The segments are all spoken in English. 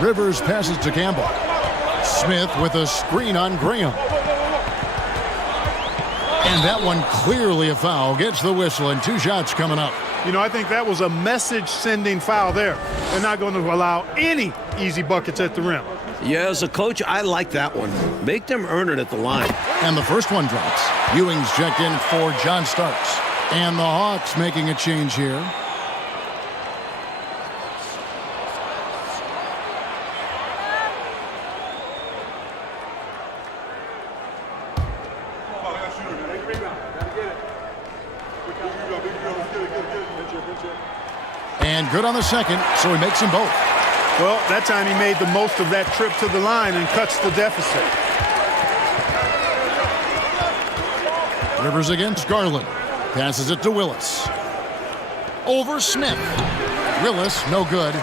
Rivers passes to Campbell. Smith with a screen on Graham. And that one clearly a foul. Gets the whistle and 2 shots coming up. You know, I think that was a message-sending foul there. They're not going to allow any easy buckets at the rim. Yeah, as a coach, I like that one. Make them earn it at the line. And the first one drops. Ewing's checked in for John Starks. And the Hawks making a change here. And good on the second, so he makes them both. Well, that time he made the most of that trip to the line and cuts the deficit. Rivers against Garland. Passes it to Willis. Over Smith. Willis, no good.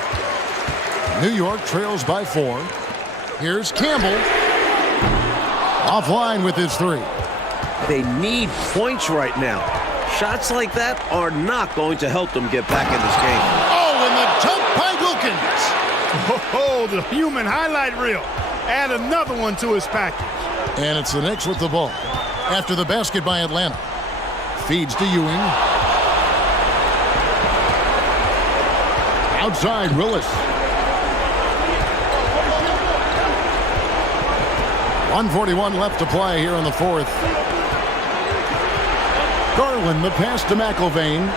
New York trails by 4. Here's Campbell. Offline with his 3. They need points right now. Shots like that are not going to help them get back in this game. Oh, and the dunk by Wilkins. Oh, the human highlight reel. Add another one to his package. And it's the Knicks with the ball. After the basket by Atlanta. Feeds to Ewing. Outside, Willis. 1:41 left to play here in the fourth. Garland, the pass to McIlvain.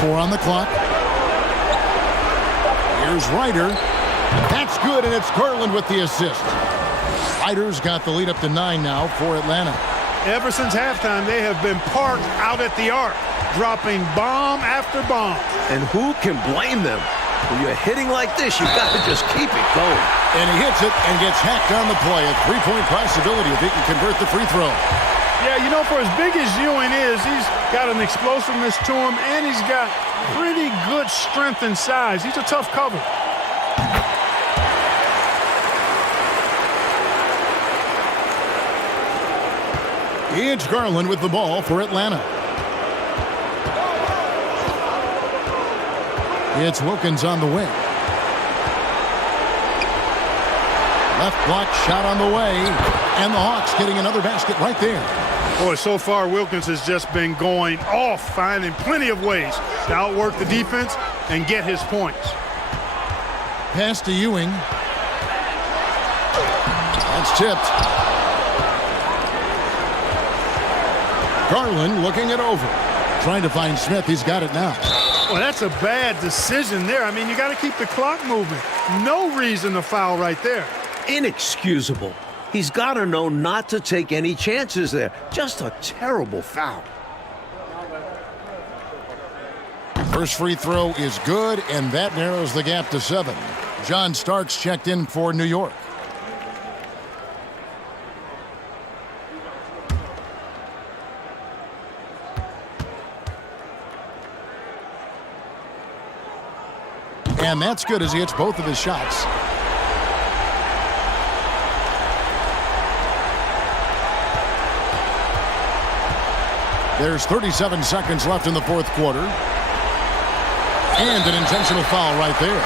4 on the clock. Here's Ryder. That's good, and it's Garland with the assist. Ryder's got the lead up to 9 now for Atlanta. Ever since halftime, they have been parked out at the arc, dropping bomb after bomb. And who can blame them? When you're hitting like this, you've got to just keep it going. And he hits it and gets hacked on the play. A 3-point possibility if he can convert the free throw. Yeah, you know, for as big as Ewing is, he's got an explosiveness to him, and he's got pretty good strength and size. He's a tough cover. It's Garland with the ball for Atlanta. It's Wilkins on the wing. Left block shot on the way. And the Hawks getting another basket right there. Boy, so far Wilkins has just been going off, finding plenty of ways to outwork the defense and get his points. Pass to Ewing. That's tipped. Garland looking it over. Trying to find Smith. He's got it now. Well, that's a bad decision there. I mean, you got to keep the clock moving. No reason to foul right there. Inexcusable. He's got to know not to take any chances there. Just a terrible foul. First free throw is good, and that narrows the gap to 7. John Starks checked in for New York. And that's good as he hits both of his shots. There's 37 seconds left in the fourth quarter. And an intentional foul right there.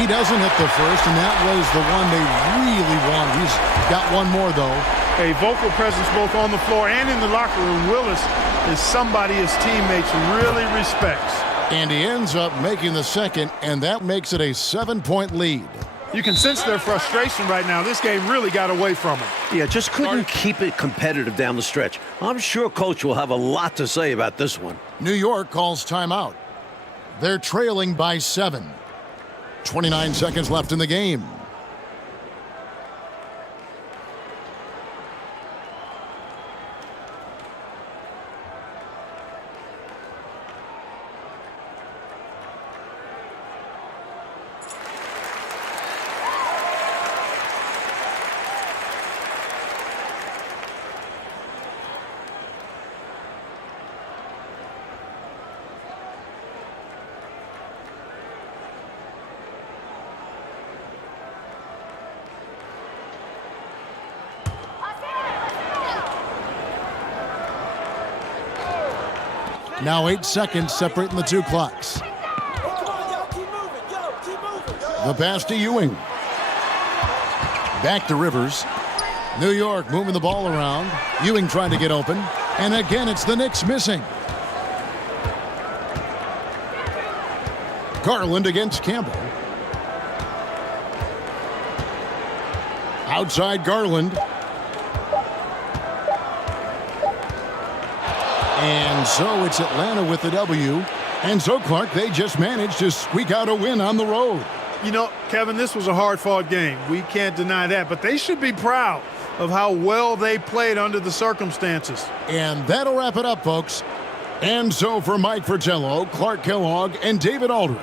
He doesn't hit the first, and that was the one they really want. He's got one more, though. A vocal presence both on the floor and in the locker room. Willis is somebody his teammates really respects. And he ends up making the second, and that makes it a 7-point lead. You can sense their frustration right now. This game really got away from them. Yeah, just couldn't keep it competitive down the stretch. I'm sure Coach will have a lot to say about this one. New York calls timeout. They're trailing by 7. 29 seconds left in the game. Now 8 seconds separating the two clocks. The pass to Ewing. Back to Rivers. New York moving the ball around. Ewing trying to get open. And again, it's the Knicks missing. Garland against Campbell. Outside Garland. And so it's Atlanta with the W. And so, Clark, they just managed to squeak out a win on the road. You know, Kevin, this was a hard-fought game. We can't deny that. But they should be proud of how well they played under the circumstances. And that'll wrap it up, folks. And so for Mike Fratello, Clark Kellogg, and David Aldridge,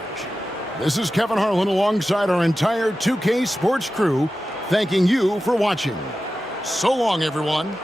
this is Kevin Harlan alongside our entire 2K Sports crew, thanking you for watching. So long, everyone.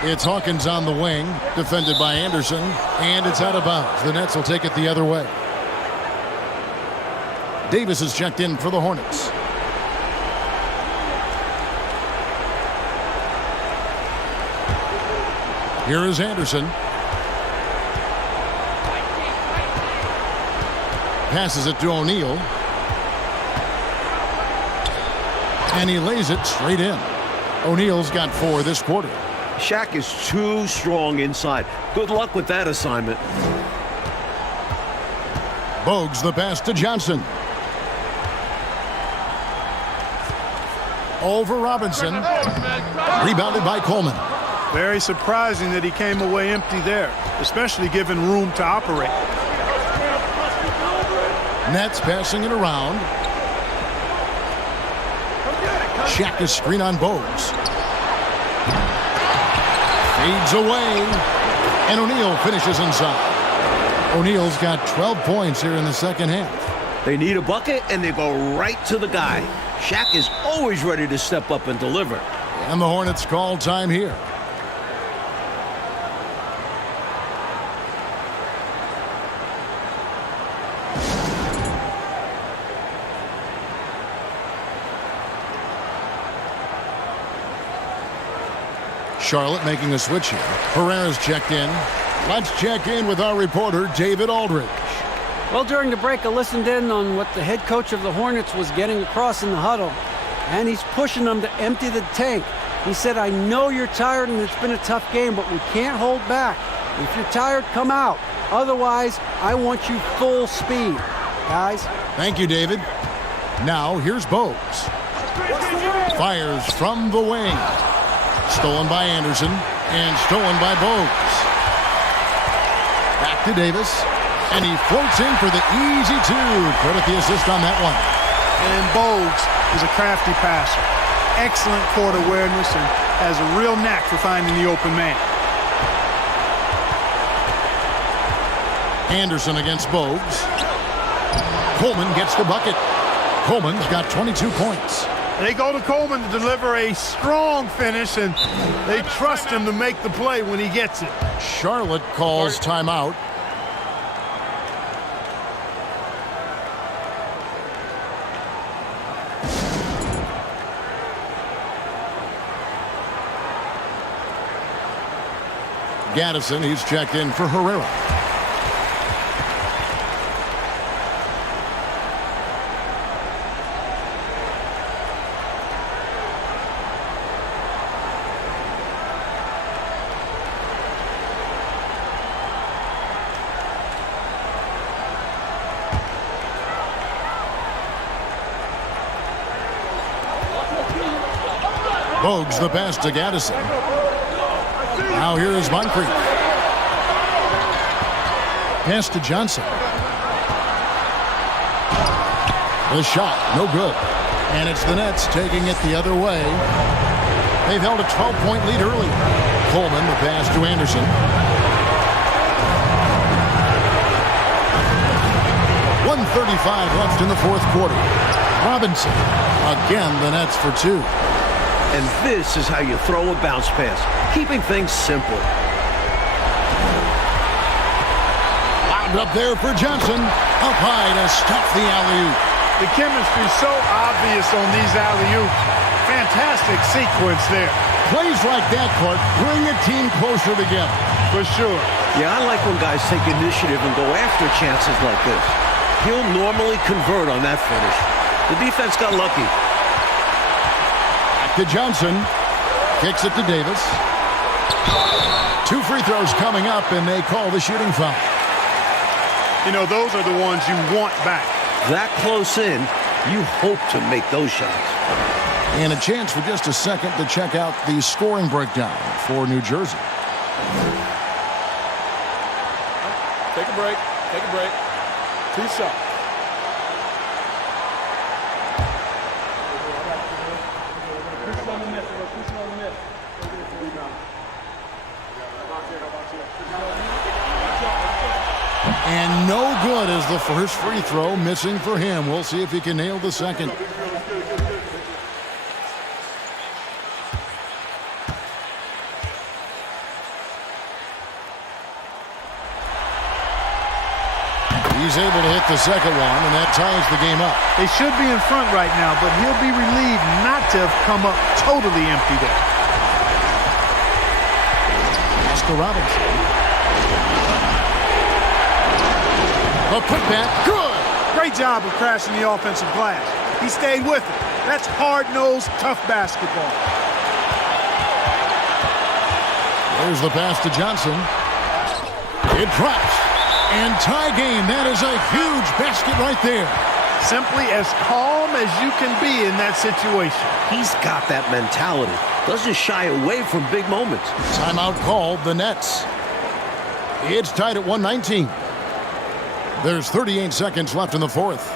It's Hawkins on the wing, defended by Anderson, and it's out of bounds. The Nets will take it the other way. Davis is checked in for the Hornets. Here is Anderson. Passes it to O'Neal. And he lays it straight in. O'Neal's got 4 this quarter. Shaq is too strong inside. Good luck with that assignment. Bogues the pass to Johnson. Over Robinson. Rebounded by Coleman. Very surprising that he came away empty there, especially given room to operate. Nets passing it around. Shaq is screen on Bogues. Fades away. And O'Neal finishes inside. O'Neal's got 12 points here in the second half. They need a bucket, and they go right to the guy. Shaq is always ready to step up and deliver. And the Hornets call time here. Charlotte making a switch here. Herrera's checked in. Let's check in with our reporter, David Aldridge. Well, during the break, I listened in on what the head coach of the Hornets was getting across in the huddle, and he's pushing them to empty the tank. He said, I know you're tired and it's been a tough game, but we can't hold back. If you're tired, come out. Otherwise, I want you full speed, guys. Thank you, David. Now, here's Bogues. Fires from the wing. Stolen by Anderson and stolen by Bogues. Back to Davis. And he floats in for the easy 2. Credit the assist on that one. And Bogues is a crafty passer. Excellent court awareness and has a real knack for finding the open man. Anderson against Bogues. Coleman gets the bucket. Coleman's got 22 points. They go to Coleman to deliver a strong finish, and they trust him to make the play when he gets it. Charlotte calls timeout. Gaddison, he's checked in for Herrera. Bogues the pass to Gaddison. Now here is Moncrief. Pass to Johnson. The shot, no good. And it's the Nets taking it the other way. They've held a 12-point lead early. Coleman, the pass to Anderson. .135 left in the fourth quarter. Robinson, again the Nets for 2. And this is how you throw a bounce pass, keeping things simple. Wound up there for Johnson. Up high to stop the alley-oop. The chemistry so obvious on these alley-oops. Fantastic sequence there. Plays like that, Clark, bring a team closer together. For sure. Yeah, I like when guys take initiative and go after chances like this. He'll normally convert on that finish. The defense got lucky. To Johnson. Kicks it to Davis. 2 free throws coming up, and they call the shooting foul. You know, those are the ones you want back. That close in, you hope to make those shots. And a chance for just a second to check out the scoring breakdown for New Jersey. Take a break. Take a break. 2 shots. And no good as the first free throw missing for him. We'll see if he can nail the second. He's able to hit the second one, and that ties the game up. They should be in front right now, but he'll be relieved not to have come up totally empty there. Pass to Robinson. A putback, good! Great job of crashing the offensive glass. He stayed with it. That's hard-nosed, tough basketball. There's the pass to Johnson. It drops. And tie game. That is a huge basket right there. Simply as calm as you can be in that situation. He's got that mentality. Doesn't shy away from big moments. Timeout called, the Nets. It's tied at 119. There's 38 seconds left in the fourth.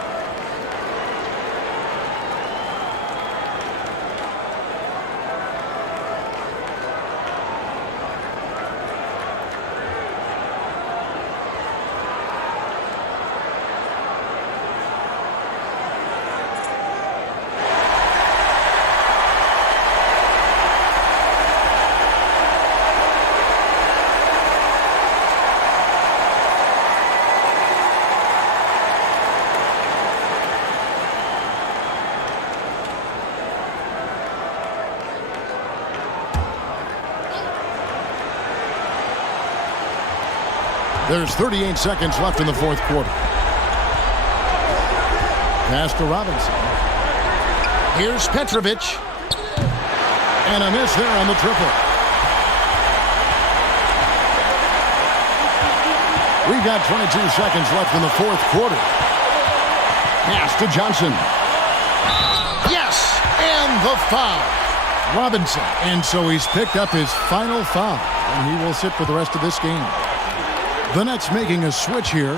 There's 38 seconds left in the fourth quarter. Pass to Robinson. Here's Petrovic. And a miss there on the triple. We've got 22 seconds left in the fourth quarter. Pass to Johnson. Yes! And the foul. Robinson. And so he's picked up his final foul. And he will sit for the rest of this game. The Nets making a switch here.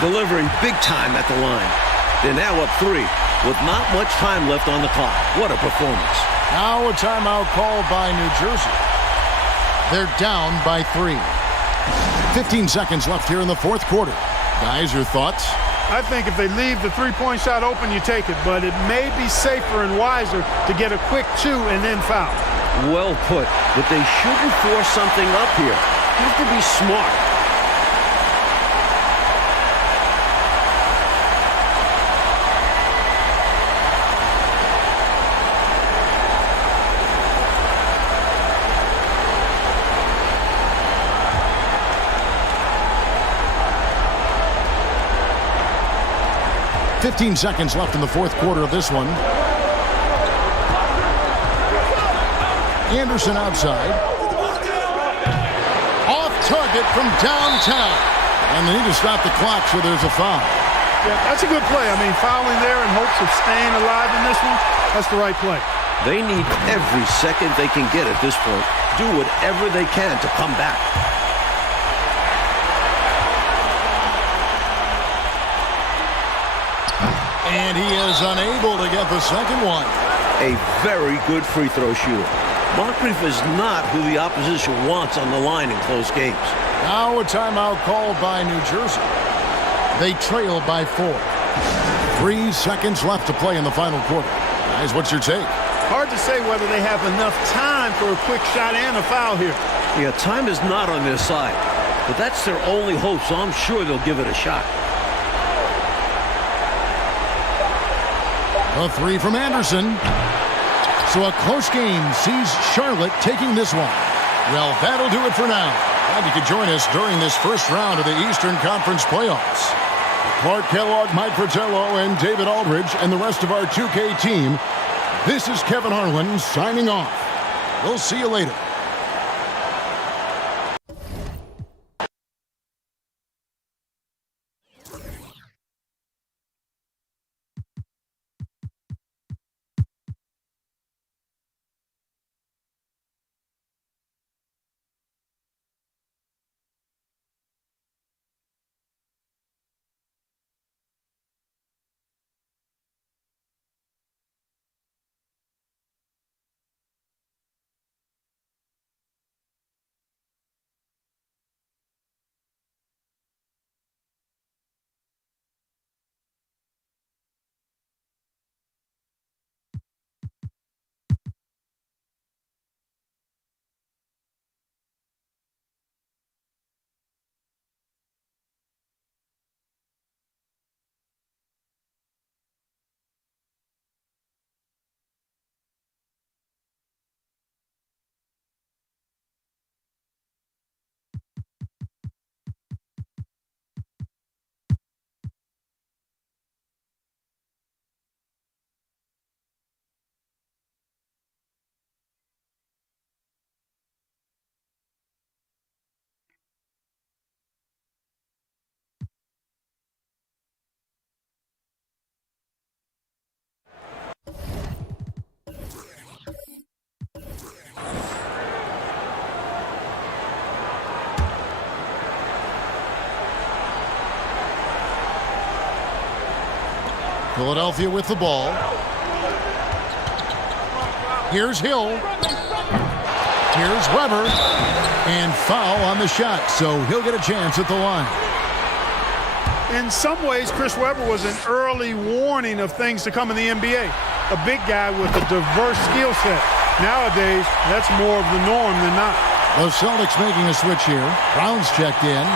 Delivering big time at the line. They're now up 3 with not much time left on the clock. What a performance. Now a timeout called by New Jersey. They're down by 3. 15 seconds left here in the fourth quarter. Guys, your thoughts? I think if they leave the three-point shot open, you take it. But it may be safer and wiser to get a quick 2 and then foul. Well put, but they shouldn't force something up here. You have to be smart. "15 seconds left in the fourth quarter of this one. Anderson outside. Off target from downtown. And they need to stop the clock, so there's a foul. Yeah, that's a good play. I mean, fouling there in hopes of staying alive in this one, that's the right play. They need every second they can get at this point. Do whatever they can to come back. And he is unable to get the second one. A very good free throw shooter. Moncrief is not who the opposition wants on the line in close games. Now a timeout called by New Jersey. They trail by 4. 3 seconds left to play in the final quarter. Guys, what's your take? Hard to say whether they have enough time for a quick shot and a foul here. Yeah, time is not on their side. But that's their only hope, so I'm sure they'll give it a shot. A 3 from Anderson. So a close game sees Charlotte taking this one. Well, that'll do it for now. Glad you could join us during this first round of the Eastern Conference playoffs. Clark Kellogg, Mike Fratello, and David Aldridge, and the rest of our 2K team. This is Kevin Harlan signing off. We'll see you later. Philadelphia with the ball. Here's Hill. Here's Weber. And foul on the shot, so he'll get a chance at the line. In some ways, Chris Webber was an early warning of things to come in the NBA. A big guy with a diverse skill set. Nowadays, that's more of the norm than not. The Celtics making a switch here. Brown's checked in.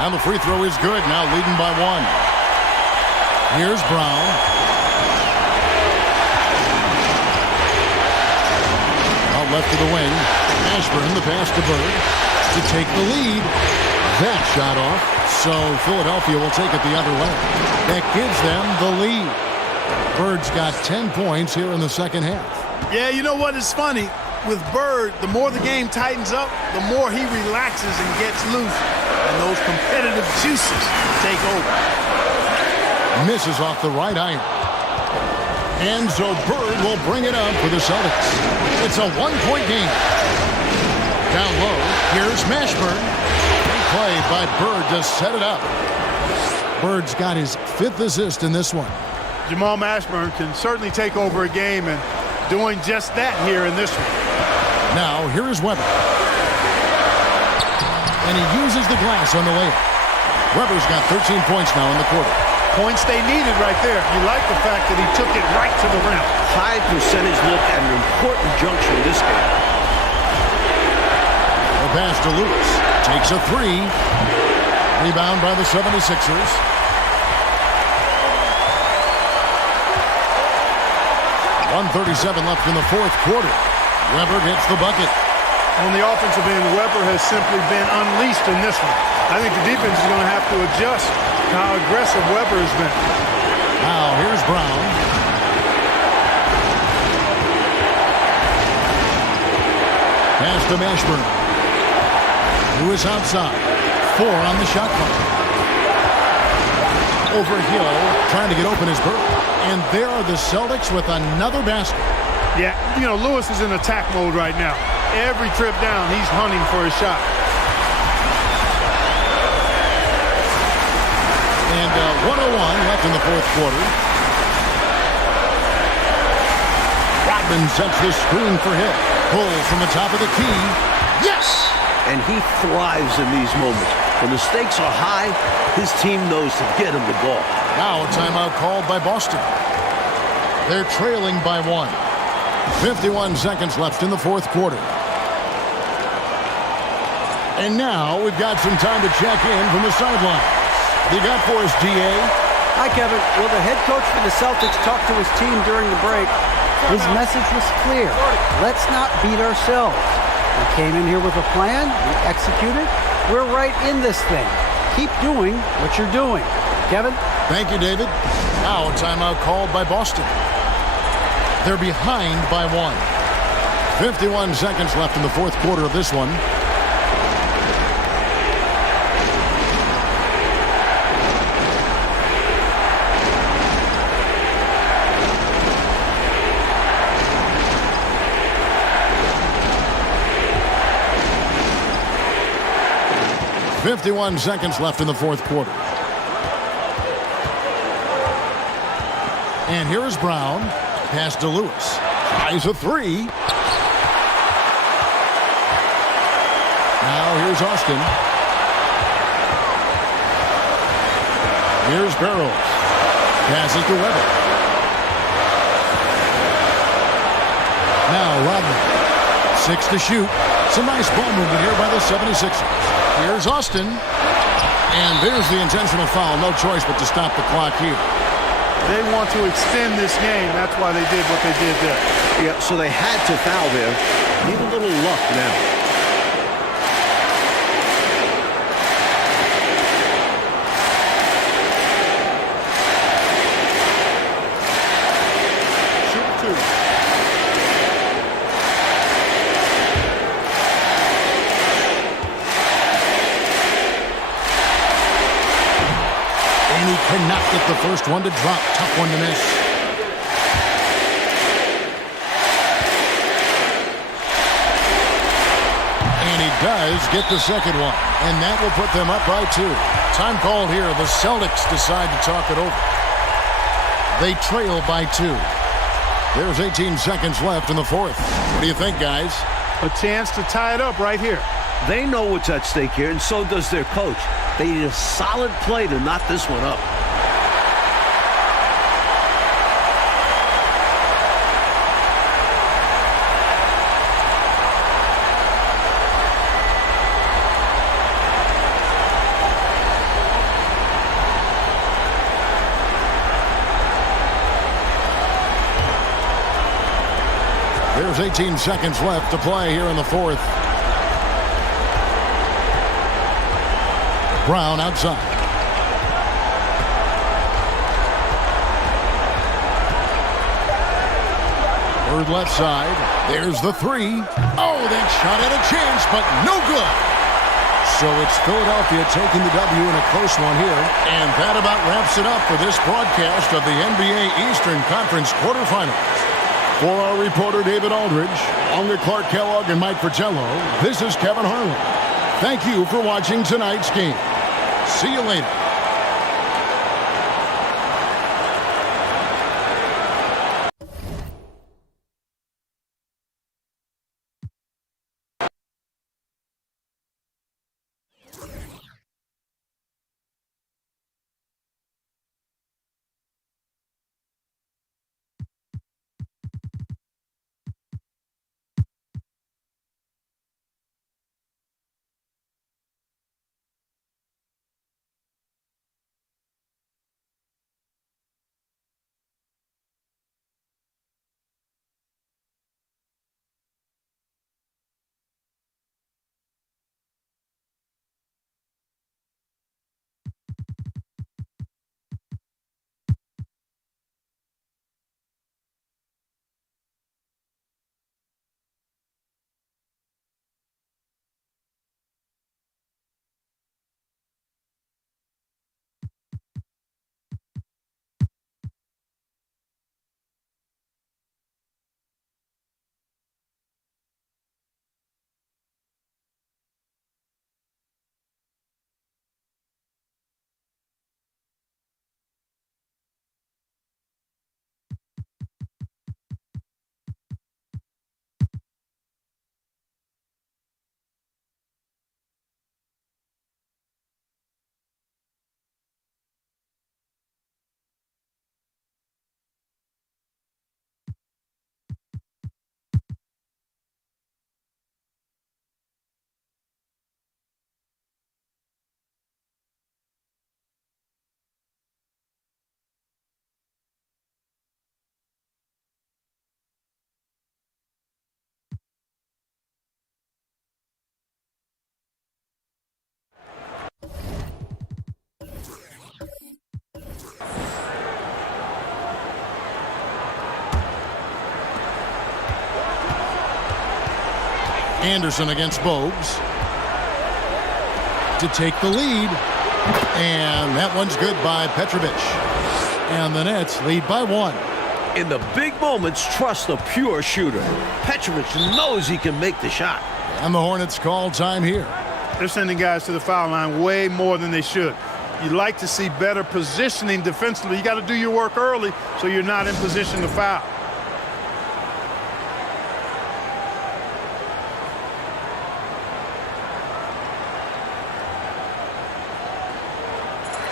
And the free throw is good, now leading by 1. Here's Brown. Out left to the wing. Ashburn, the pass to Bird to take the lead. That shot off, so Philadelphia will take it the other way. That gives them the lead. Bird's got 10 points here in the second half. Yeah, you know what is funny? With Bird, the more the game tightens up, the more he relaxes and gets loose. And those competitive juices take over. Misses off the right iron. And so Bird will bring it up for the Celtics. It's a 1-point game. Down low, here's Mashburn. Great play by Bird to set it up. Bird's got his 5th assist in this one. Jamal Mashburn can certainly take over a game, and doing just that here in this one. Now, here is Weber. And he uses the glass on the layup. Weber's got 13 points now in the quarter. Points they needed right there. You like the fact that he took it right to the rim. High percentage look at an important juncture in this game. The pass to Lewis. Takes a 3. Rebound by the 76ers. .137 left in the fourth quarter. Weber gets the bucket. On the offensive end, Weber has simply been unleashed in this one. I think the defense is going to have to adjust to how aggressive Weber has been. Now, here's Brown. Pass to Mashburn. Lewis outside. 4 on the shot clock. Over Hill, trying to get open his Bird. And there are the Celtics with another basket. Yeah, you know, Lewis is in attack mode right now. Every trip down, he's hunting for a shot. And 1:01 left in the fourth quarter. Rodman sets the screen for Hill. Pulls from the top of the key. Yes! And he thrives in these moments. When the stakes are high, his team knows to get him the ball. Now a timeout called by Boston. They're trailing by 1. 51 seconds left in the fourth quarter. And now we've got some time to check in from the sideline. You got for us, D.A.? Hi, Kevin. Well, the head coach for the Celtics talked to his team during the break. His message was clear. Let's not beat ourselves. We came in here with a plan. We executed. We're right in this thing. Keep doing what you're doing. Kevin? Thank you, David. Now a timeout called by Boston. They're behind by 1. 51 seconds left in the fourth quarter of this one. .51 seconds left in the fourth quarter. And here is Brown. Pass to Lewis. Tries a 3. Now here's Austin. Here's Barrows. Passes to Weber. Now Rodman. 6 to shoot. Some nice ball movement here by the 76ers. Here's Austin. And there's the intentional foul. No choice but to stop the clock here. They want to extend this game. That's why they did what they did there. Yeah, so they had to foul there. Need a little luck now. Shoot 2. And he Cannot get the first one to drop. Tough one to miss. And he does get the second one. And that will put them up by 2. Time called here. The Celtics decide to talk it over. They trail by 2. There's 18 seconds left in the fourth. What do you think, guys? A chance to tie it up right here. They know what's at stake here, and so does their coach. They need a solid play to knock this one up. There's 18 seconds left to play here in the fourth. Brown outside. Bird left side. There's the 3. Oh, that shot had a chance, but no good. So it's Philadelphia taking the W in a close one here. And that about wraps it up for this broadcast of the NBA Eastern Conference quarterfinals. For our reporter, David Aldridge, along with Clark Kellogg and Mike Fratello, this is Kevin Harlan. Thank you for watching tonight's game. See you later. Anderson against Bogues to take the lead. And that one's good by Petrovic. And the Nets lead by 1. In the big moments, trust the pure shooter. Petrovic knows he can make the shot. And the Hornets call time here. They're sending guys to the foul line way more than they should. You'd like to see better positioning defensively. You got to do your work early so you're not in position to foul.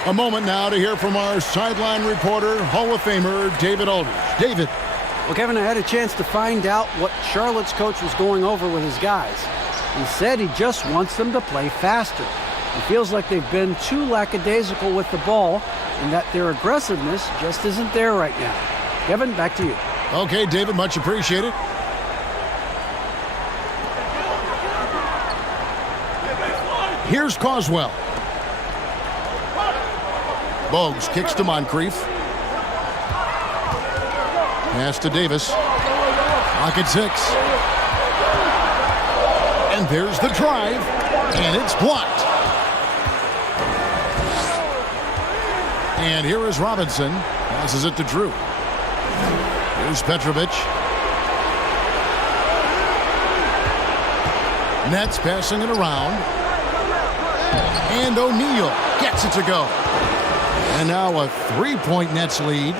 A moment now to hear from our sideline reporter, Hall of Famer David Aldridge. David. Well, Kevin, I had a chance to find out what Charlotte's coach was going over with his guys. He said he just wants them to play faster. He feels like they've been too lackadaisical with the ball and that their aggressiveness just isn't there right now. Kevin, back to you. Okay, David, much appreciated. Here's Causewell. Bogues kicks to Moncrief. Pass to Davis. Pocket 6. And there's the drive. And it's blocked. And here is Robinson. Passes it to Drew. Here's Petrovic. Nets passing it around. And O'Neal gets it to go. And now a 3-point Nets lead.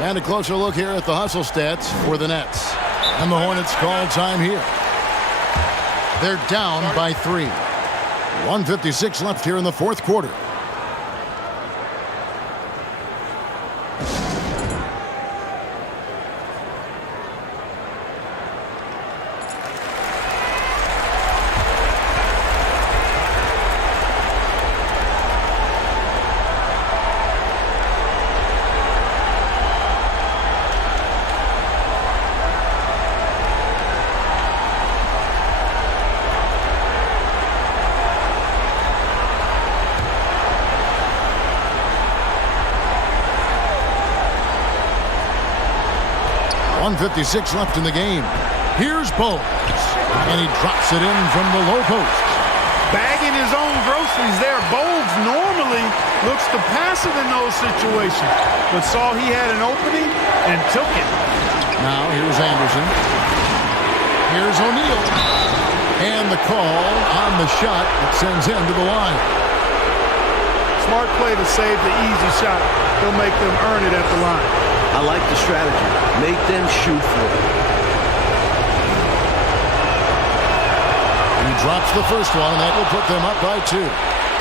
And a closer look here at the hustle stats for the Nets. And the Hornets call time here. They're down by 3. 1:56 left here in the fourth quarter. .56 left in the game. Here's Bowles. And he drops it in from the low post. Bagging his own groceries there. Bowles normally looks to pass it in those situations, but saw he had an opening and took it. Now here's Anderson. Here's O'Neal. And the call on the shot that sends him to the line. Smart play to save the easy shot. He'll make them earn it at the line. I like the strategy. Make them shoot for it. He drops the first one, and that will put them up by 2.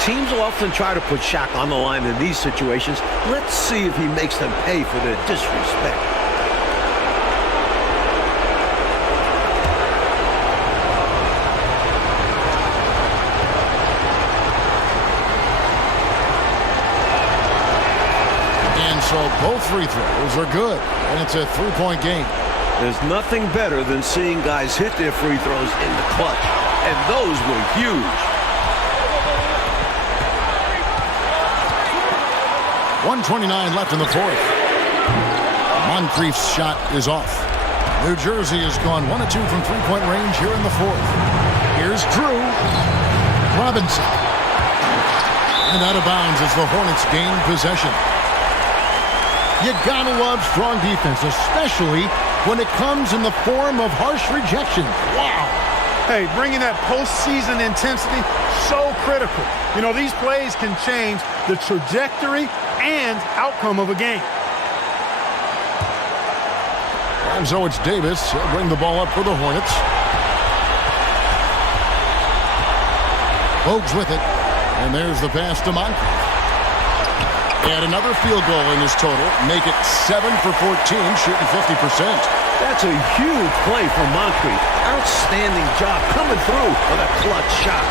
Teams will often try to put Shaq on the line in these situations. Let's see if he makes them pay for their disrespect. So both free throws are good, and it's a 3-point game. There's nothing better than seeing guys hit their free throws in the clutch, and those were huge. 1:29 left in the fourth. Moncrief's shot is off. New Jersey has gone 1 of 2 from 3-point range here in the fourth. Here's Drew. Robinson. And out of bounds as the Hornets gain possession. You gotta love strong defense, especially when it comes in the form of harsh rejection. Wow. Hey, bringing that postseason intensity, so critical. You know, these plays can change the trajectory and outcome of a game. And so it's Davis. He'll bring the ball up for the Hornets. Bogues with it. And there's the pass to Moncrief. And another field goal in his total. Make it 7 for 14, shooting 50%. That's a huge play from Moncrief. Outstanding job coming through with a clutch shot.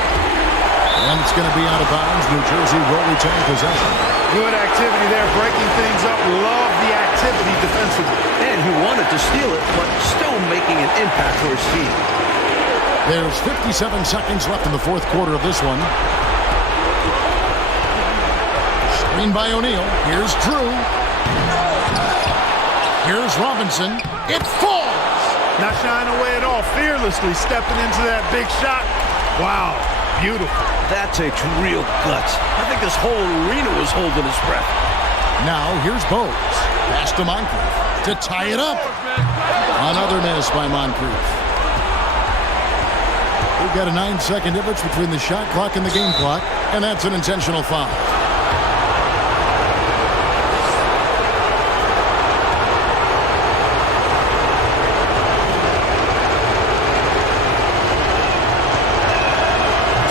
And it's going to be out of bounds. New Jersey will retain possession. Good activity there, breaking things up. Love the activity defensively. And he wanted to steal it, but still making an impact for his team. There's 57 seconds left in the fourth quarter of this one. Screen by O'Neal. Here's Drew. Here's Robinson. It falls! Not shying away at all. Fearlessly stepping into that big shot. Wow, beautiful. That takes real guts. I think this whole arena was holding its breath. Now here's Bogues. Pass to Moncrief to tie it up. Another miss by Moncrief. We've got a 9-second difference between the shot clock and the game clock, and that's an intentional foul.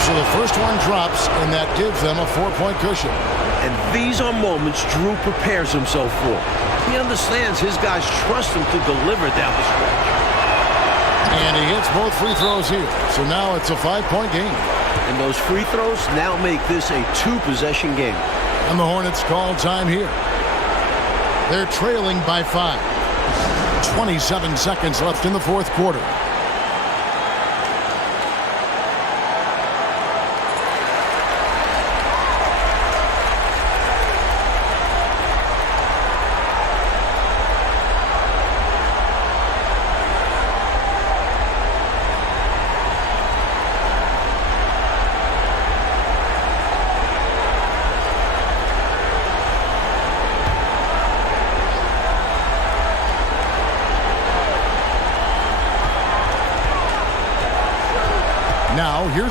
So the first one drops, and that gives them a 4-point cushion. And these are moments Drew prepares himself for. He understands his guys trust him to deliver down the stretch. And he hits both free throws here. So now it's a 5-point game. And those free throws now make this a 2-possession game. And the Hornets call time here. They're trailing by 5. 27 seconds left in the fourth quarter.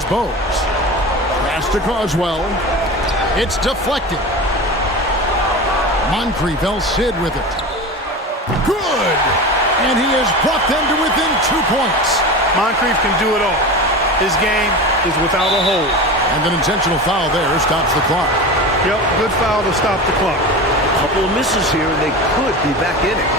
here's Bogues. Pass to Carswell. It's deflected. Moncrief El-Cid with it. Good! And he has brought them to within 2 points. Moncrief can do it all. His game is without a hold. And an intentional foul there stops the clock. Yep, good foul to stop the clock. Couple of misses here, and they could be back in it.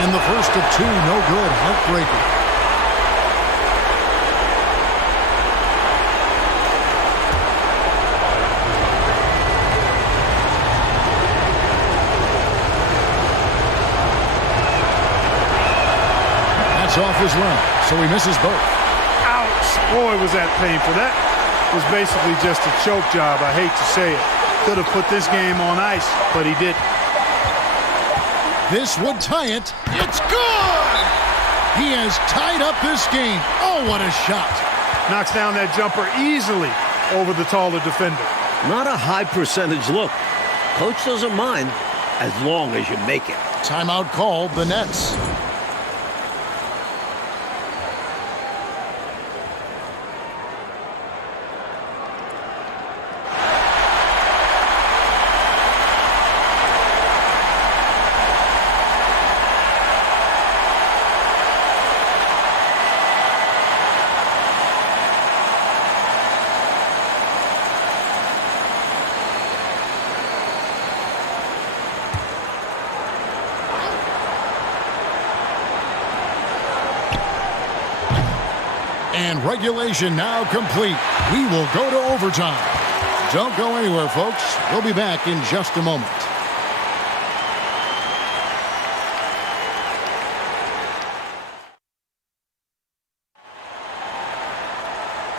And the first of two, no good. Heartbreaker. Off his run, so he misses both. Ouch! Boy, was that painful. That was basically just a choke job. I hate to say it. Could have put this game on ice, but he didn't. This would tie it. It's good! He has tied up this game. Oh, what a shot. Knocks down that jumper easily over the taller defender. Not a high percentage look. Coach doesn't mind as long as you make it. Timeout called, the Nets. And regulation now complete. We will go to overtime. Don't go anywhere, folks. We'll be back in just a moment.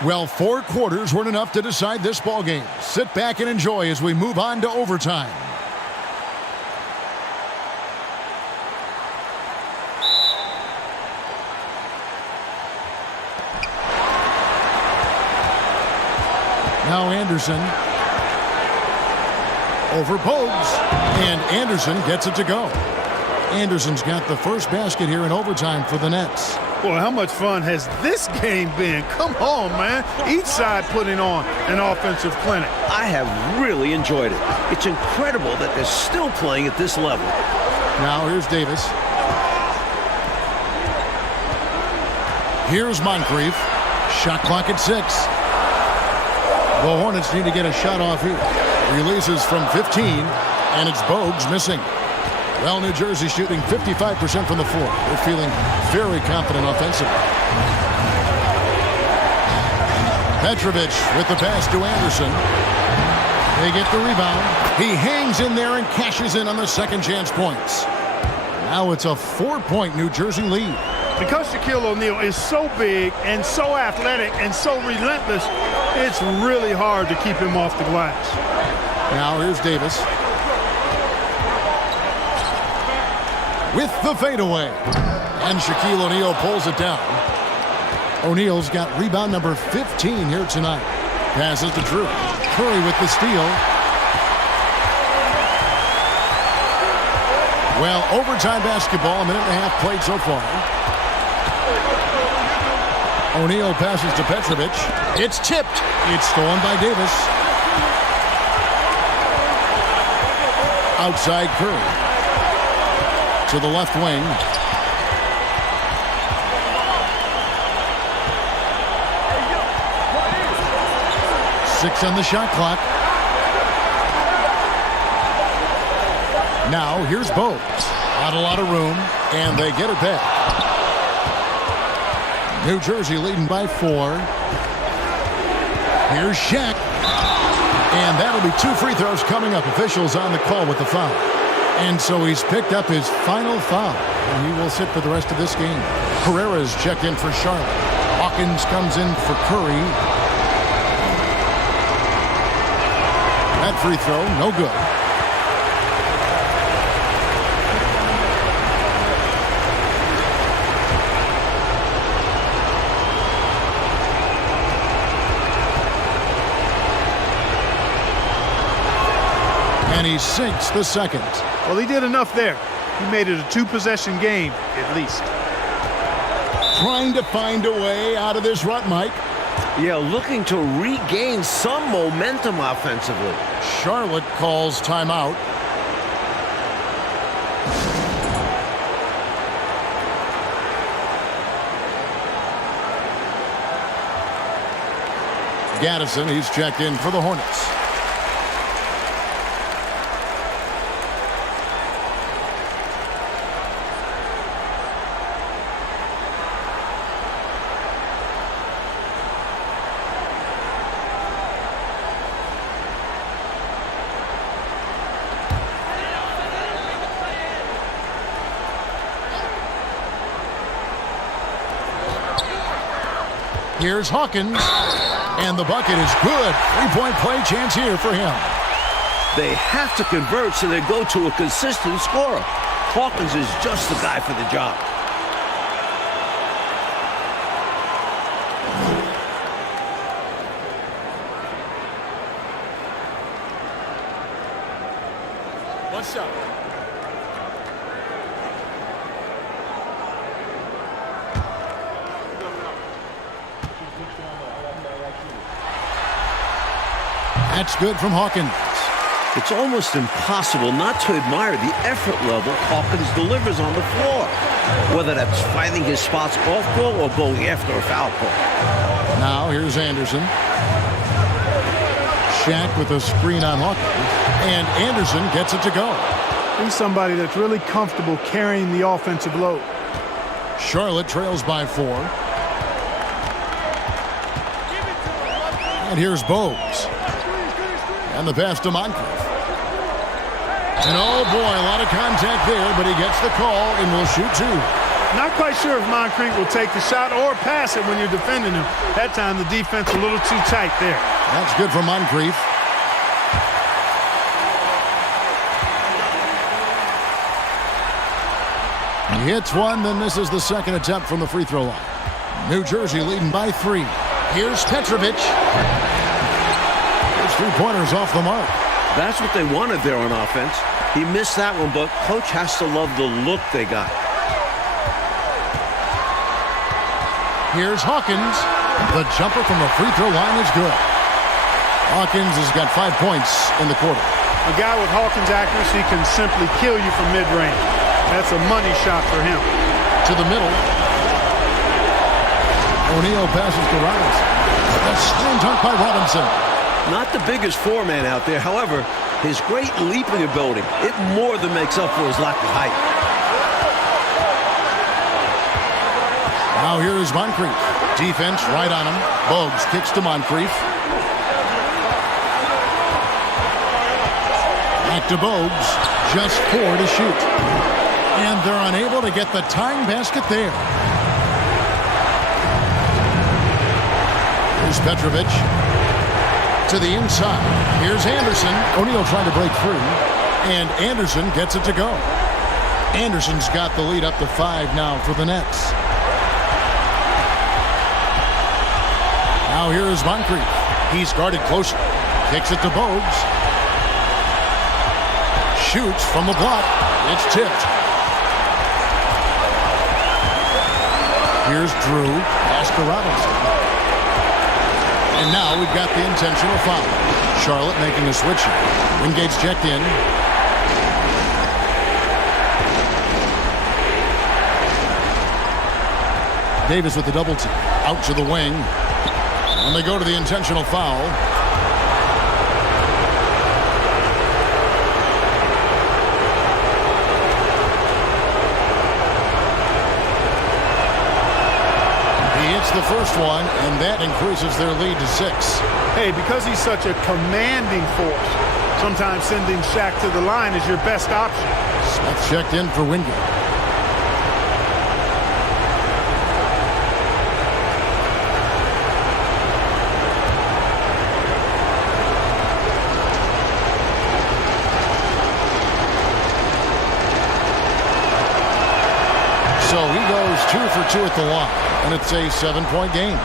Well, 4 quarters weren't enough to decide this ballgame. Sit back and enjoy as we move on to overtime. Now Anderson over Bogues, and Anderson gets it to go. Anderson's got the first basket here in overtime for the Nets. Boy, how much fun has this game been? Come on, man. Each side putting on an offensive clinic. I have really enjoyed it. It's incredible that they're still playing at this level. Now here's Davis. Here's Moncrief. Shot clock at 6. The Hornets need to get a shot off here. Releases from 15, and it's Bogues missing. Well, New Jersey shooting 55% from the floor. They're feeling very confident offensively. Petrovic with the pass to Anderson. They get the rebound. He hangs in there and cashes in on the second chance points. Now it's a 4-point New Jersey lead. Because Shaquille O'Neal is so big and so athletic and so relentless, it's really hard to keep him off the glass. Now here's Davis. With the fadeaway. And Shaquille O'Neal pulls it down. O'Neal's got rebound number 15 here tonight. Passes to Drew. Curry with the steal. Well, overtime basketball, a minute and a half played so far. O'Neal passes to Petrovic. It's tipped. It's stolen by Davis. Outside Curry. To the left wing. Six on the shot clock. Now here's Bogues. Not a lot of room, and they get it back. New Jersey leading by 4. Here's Shaq. And that'll be 2 free throws coming up. Officials on the call with the foul. And so he's picked up his final foul. And he will sit for the rest of this game. Herrera's checked in for Charlotte. Hawkins comes in for Curry. That free throw, no good. And he sinks the second. Well, he did enough there. He made it a two-possession game, at least. Trying to find a way out of this rut, Mike. Yeah, looking to regain some momentum offensively. Charlotte calls timeout. Gaddison, he's checked in for the Hornets. Here's Hawkins. And the bucket is good. Three-point play chance here for him. They have to convert so they go to a consistent scorer. Hawkins is just the guy for the job. One shot. That's good from Hawkins. It's almost impossible not to admire the effort level Hawkins delivers on the floor, whether that's finding his spots off ball or going after a foul call. Now here's Anderson. Shaq with a screen on Hawkins. And Anderson gets it to go. He's somebody that's really comfortable carrying the offensive load. Charlotte trails by 4. And here's Bogues. And the pass to Moncrief. And oh boy, a lot of contact there, but he gets the call and will shoot 2. Not quite sure if Moncrief will take the shot or pass it when you're defending him. That time the defense a little too tight there. That's good for Moncrief. He hits one, then misses the second attempt from the free throw line. New Jersey leading by 3. Here's Petrovic. His three-pointers off the mark. That's what they wanted there on offense. He missed that one, but coach has to love the look they got. Here's Hawkins. The jumper from the free throw line is good. Hawkins has got 5 points in the quarter. A guy with Hawkins' accuracy can simply kill you from mid-range. That's a money shot for him. To the middle. O'Neal passes to Robinson. A slam dunk by Robinson. Not the biggest four-man out there. However, his great leaping ability, it more than makes up for his lack of height. Now here is Moncrief. Defense right on him. Bogues kicks to Moncrief. Back to Bogues. Just 4 to shoot. And they're unable to get the tying basket there. Here's Petrovic. To the inside. Here's Anderson. O'Neal trying to break through. And Anderson gets it to go. Anderson's got the lead up to 5 now for the Nets. Now here is Moncrief. He's guarded closely. Kicks it to Bogues. Shoots from the block. It's tipped. Here's Drew. Pass to Robinson. And now we've got the intentional foul. Charlotte making a switch. Wingate's checked in. Davis with the double team. Out to the wing. And they go to the intentional foul. The first one, and that increases their lead to 6. Hey, because he's such a commanding force, sometimes sending Shaq to the line is your best option. Smith checked in for Wingate. So he goes 2 for 2 at the line. And it's a 7-point game.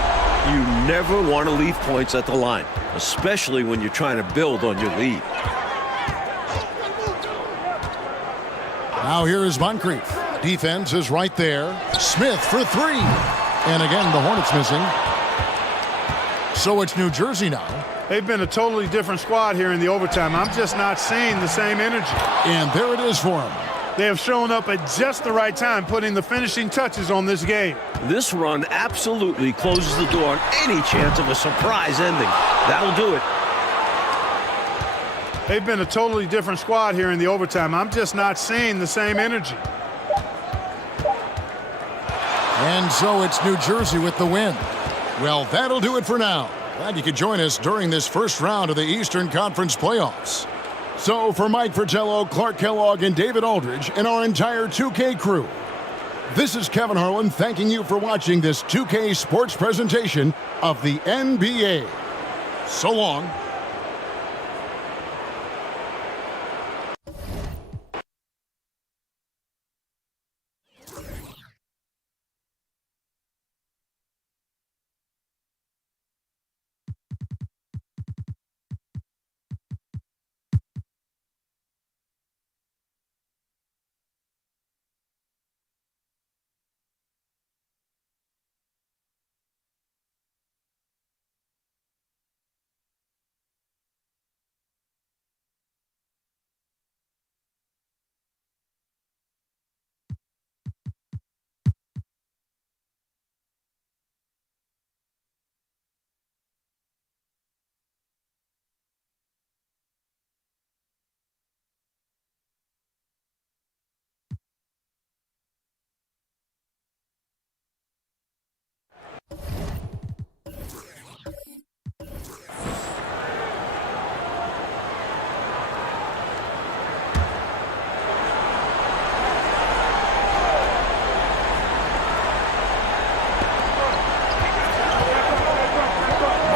You never want to leave points at the line, especially when you're trying to build on your lead. Now here is Moncrief. Defense is right there. Smith for three. And again, the Hornets missing. So it's New Jersey now. They've been a totally different squad here in the overtime. I'm just not seeing the same energy. And there it is for them. They have shown up at just the right time, putting the finishing touches on this game. This run absolutely closes the door on any chance of a surprise ending. That'll do it. They've been a totally different squad here in the overtime. I'm just not seeing the same energy. And so it's New Jersey with the win. Well, that'll do it for now. Glad you could join us during this first round of the Eastern Conference playoffs. So for Mike Fratello, Clark Kellogg, and David Aldridge, and our entire 2K crew, this is Kevin Harlan thanking you for watching this 2K sports presentation of the NBA. So long.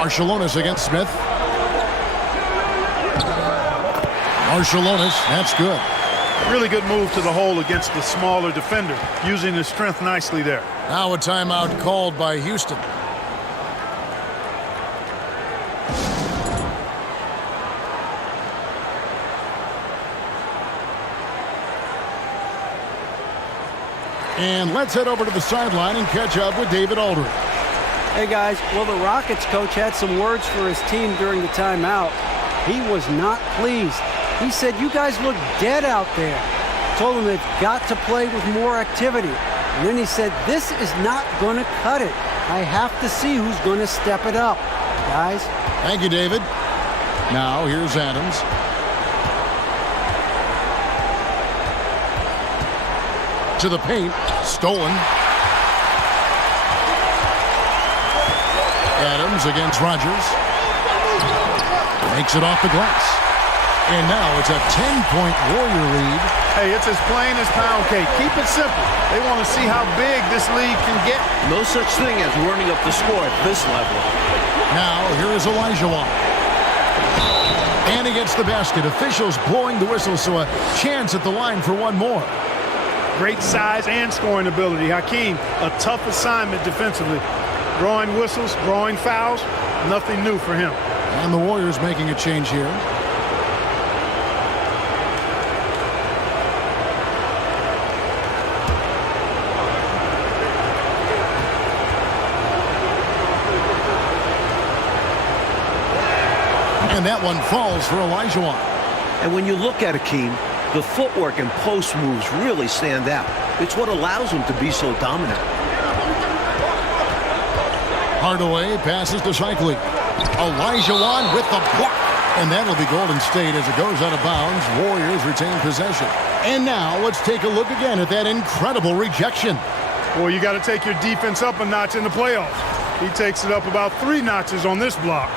Marshallonis against Smith. Marshallonis, that's good. Really good move to the hole against the smaller defender, using his strength nicely there. Now a timeout called by Houston. And let's head over to the sideline and catch up with David Aldridge. Hey guys, well the Rockets coach had some words for his team during the timeout. He was not pleased. He said, you guys look dead out there. Told them they've got to play with more activity. And then he said, this is not going to cut it. I have to see who's going to step it up. Guys. Thank you, David. Now here's Adams. To the paint. Stolen. Adams against Rogers. Makes it off the glass. And now it's a 10-point Warrior lead. Hey, it's as plain as pound cake. Keep it simple. They want to see how big this lead can get. No such thing as running up the score at this level. Now, here is Elijah. And he gets the basket. Officials blowing the whistle, so a chance at the line for one more. Great size and scoring ability. Hakeem, a tough assignment defensively. Drawing whistles, drawing fouls, nothing new for him. And the Warriors making a change here. And that one falls for Elijah. And when you look at Hakeem, the footwork and post moves really stand out. It's what allows him to be so dominant. Hardaway passes to Shikely. Elijah with the block. And that'll be Golden State as it goes out of bounds. Warriors retain possession. And now let's take a look again at that incredible rejection. Well, you got to take your defense up a notch in the playoffs. He takes it up about 3 notches on this block.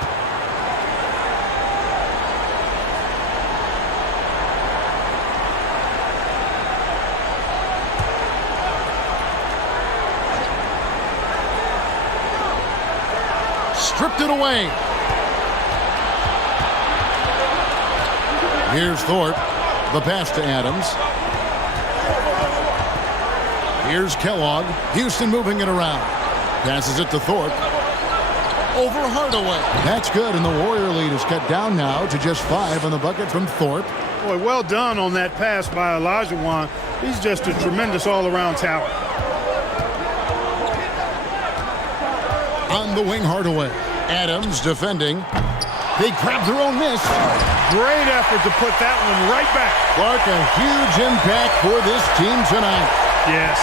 Stripped it away. Here's Thorpe. The pass to Adams. Here's Kellogg. Houston moving it around. Passes it to Thorpe. Over Hardaway. That's good, and the Warrior lead is cut down now to just 5 on the bucket from Thorpe. Boy, well done on that pass by Elijah. He's just a tremendous all-around talent. On the wing, Hardaway. Adams defending. They grab their own miss. Great effort to put that one right back. Clark, a huge impact for this team tonight. Yes.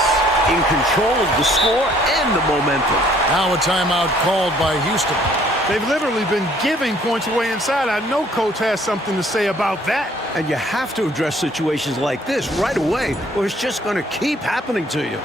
In control of the score and the momentum. Now a timeout called by Houston. They've literally been giving points away inside. I know Coach has something to say about that. And you have to address situations like this right away, or it's just going to keep happening to you.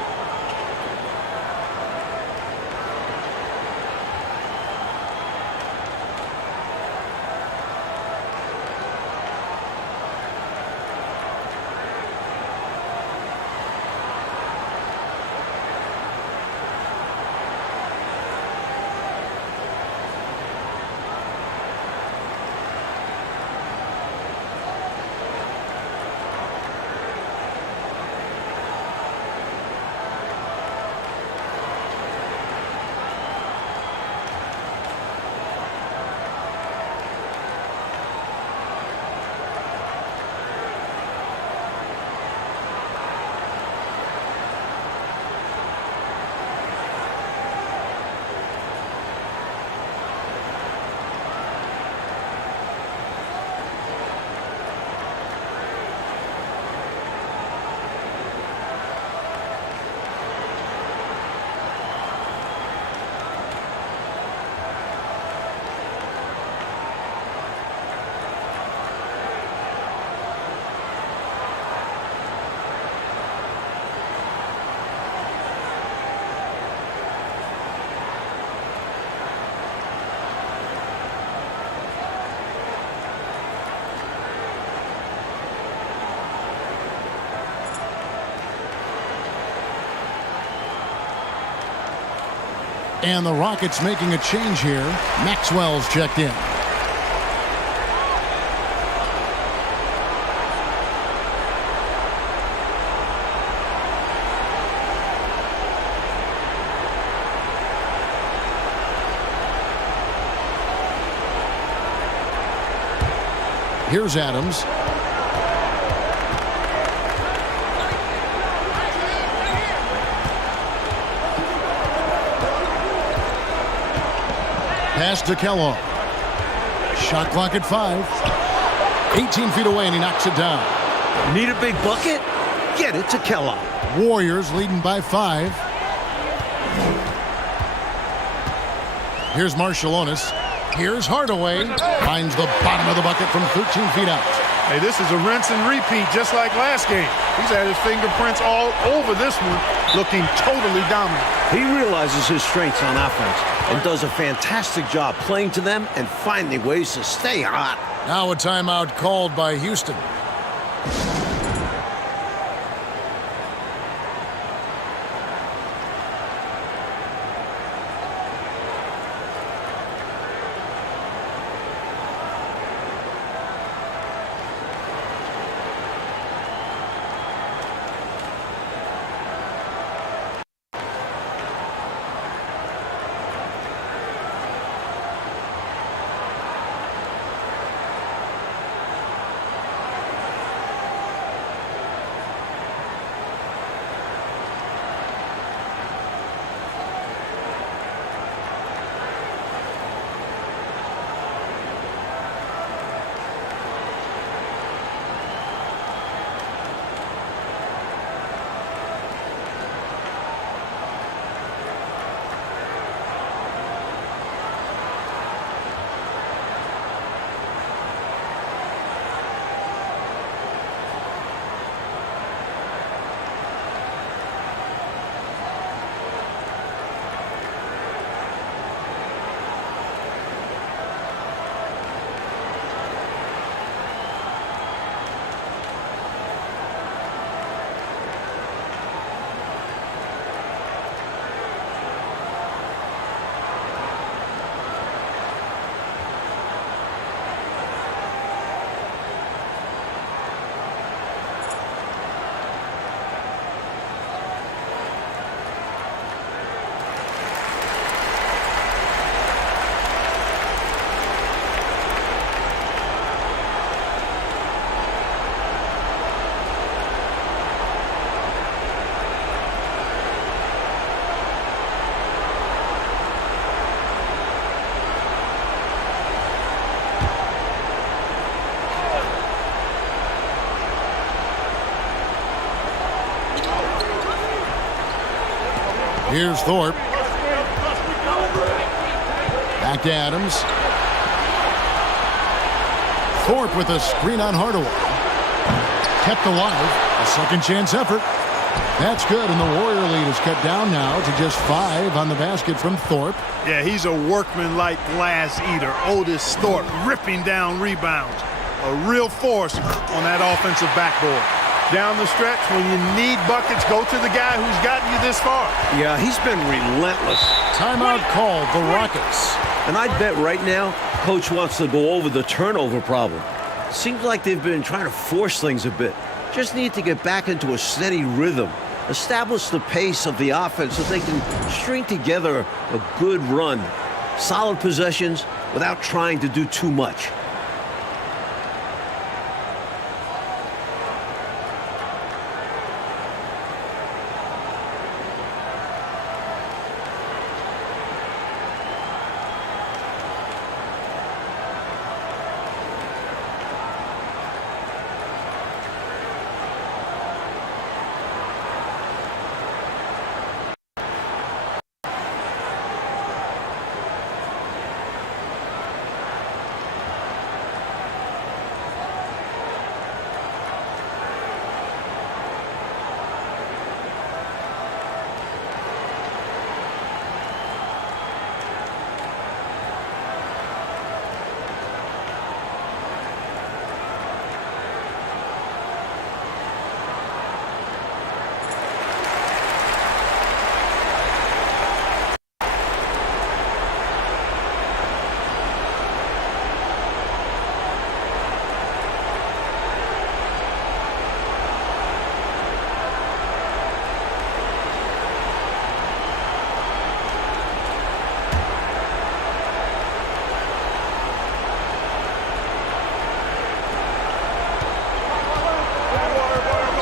And the Rockets making a change here. Maxwell's checked in. Here's Adams. Pass to Kellogg. Shot clock at 5. 18 feet away, and he knocks it down. Need a big bucket? Get it to Kellogg. Warriors leading by 5. Here's Marciulionis. Here's Hardaway. Finds the bottom of the bucket from 13 feet out. Hey, this is a rinse and repeat just like last game. He's had his fingerprints all over this one, looking totally dominant. He realizes his strengths on offense and does a fantastic job playing to them and finding ways to stay hot. Now a timeout called by Houston. Here's Thorpe. Back to Adams. Thorpe with a screen on Hardaway. Kept alive. A second chance effort. That's good, and the Warrior lead is cut down now to just 5 on the basket from Thorpe. Yeah, he's a workman-like glass eater. Otis Thorpe ripping down rebounds. A real force on that offensive backboard. Down the stretch, when you need buckets, go to the guy who's gotten you this far. Yeah, he's been relentless. Timeout called, the Rockets. And I bet right now, Coach wants to go over the turnover problem. Seems like they've been trying to force things a bit. Just need to get back into a steady rhythm. Establish the pace of the offense so they can string together a good run. Solid possessions without trying to do too much.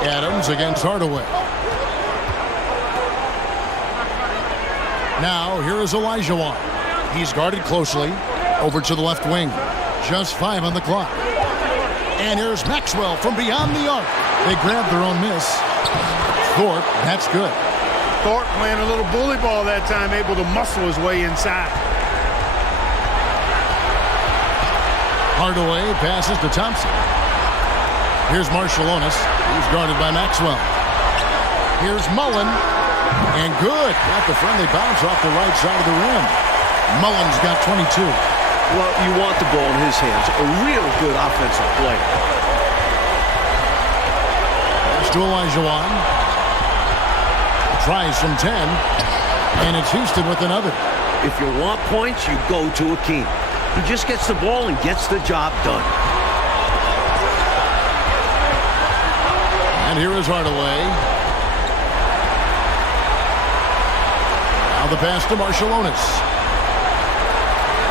Adams against Hardaway. Now, here is Elijah. He's guarded closely. Over to the left wing. Just 5 on the clock. And here's Maxwell from beyond the arc. They grabbed their own miss. Thorpe, that's good. Thorpe playing a little bully ball that time, able to muscle his way inside. Hardaway passes to Thompson. Here's Marciulionis, who's guarded by Maxwell. Here's Mullen, and good. Got the friendly bounce off the right side of the rim. Mullen's got 22. Well, you want the ball in his hands. A real good offensive play. There's to Elijah. Tries from 10, and it's Houston with another. If you want points, you go to Akeem. He just gets the ball and gets the job done. And here is Hardaway. Now the pass to Marciulionis.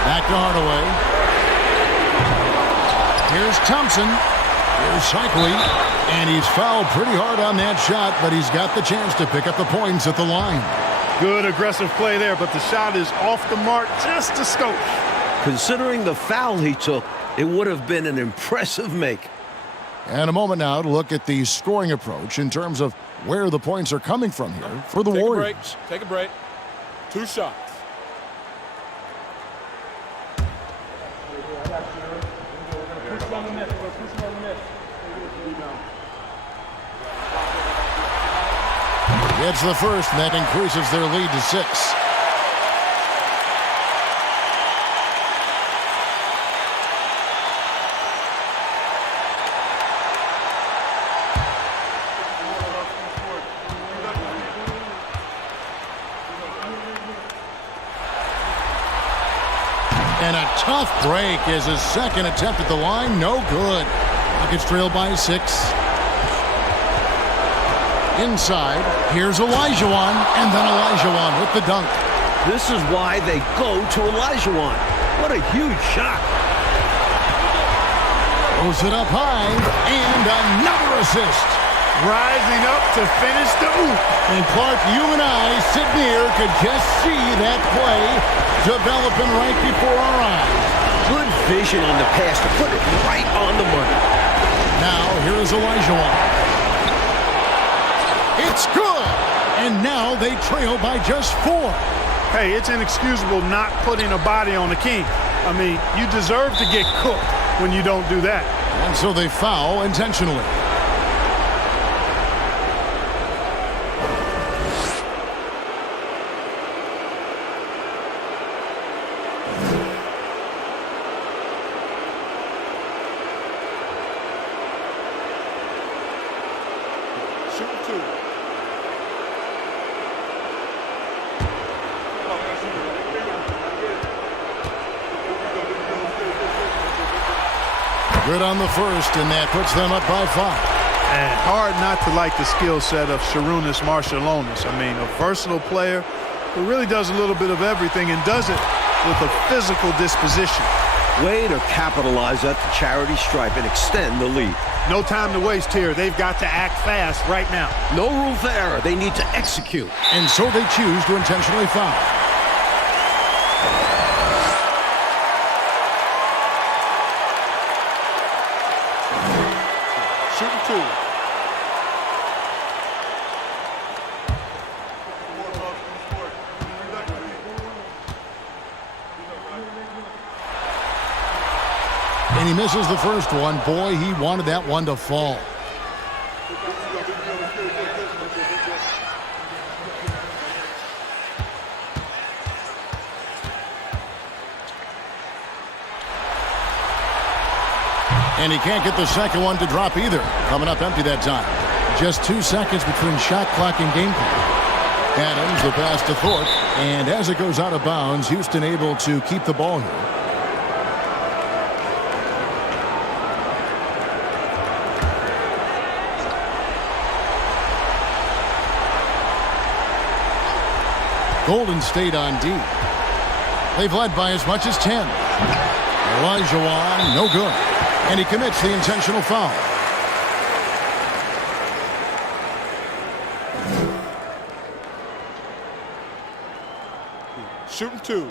Back to Hardaway. Here's Thompson. Here's Cycli. And he's fouled pretty hard on that shot, but he's got the chance to pick up the points at the line. Good aggressive play there, but the shot is off the mark just a skosh. Considering the foul he took, it would have been an impressive make. And a moment now to look at the scoring approach in terms of where the points are coming from here for the Warriors. Take a break. 2 shots. It's the first, and that increases their lead to 6. And a tough break is his second attempt at the line. No good. Rockets trail by 6. Inside, here's Elijah, and then Elijah with the dunk. This is why they go to Elijah. What a huge shot. Throws it up high, and another assist. Rising up to finish the oop. And Clark, you and I sitting here could just see that play developing right before our eyes. Good vision on the pass to put it right on the money. Now, here is Elijah. It's good! And now they trail by just 4. Hey, it's inexcusable not putting a body on the king. I mean, you deserve to get cooked when you don't do that. And so they foul intentionally. Shooting 2. Good on the first, and that puts them up by 5. And hard not to like the skill set of Sharunas Marciulionis. I mean, a versatile player who really does a little bit of everything and does it with a physical disposition. Way to capitalize at the charity stripe and extend the lead. No time to waste here. They've got to act fast right now. No room for error. They need to execute. And so they choose to intentionally foul. Shooting 2. And he misses the first one. Boy, he wanted that one to fall. And he can't get the second one to drop either. Coming up empty that time. Just 2 seconds between shot clock and game clock. Adams, the pass to Thorpe. And as it goes out of bounds, Houston able to keep the ball here. Golden State on D. They've led by as much as 10. Elijah, no good. And he commits the intentional foul. Shooting 2.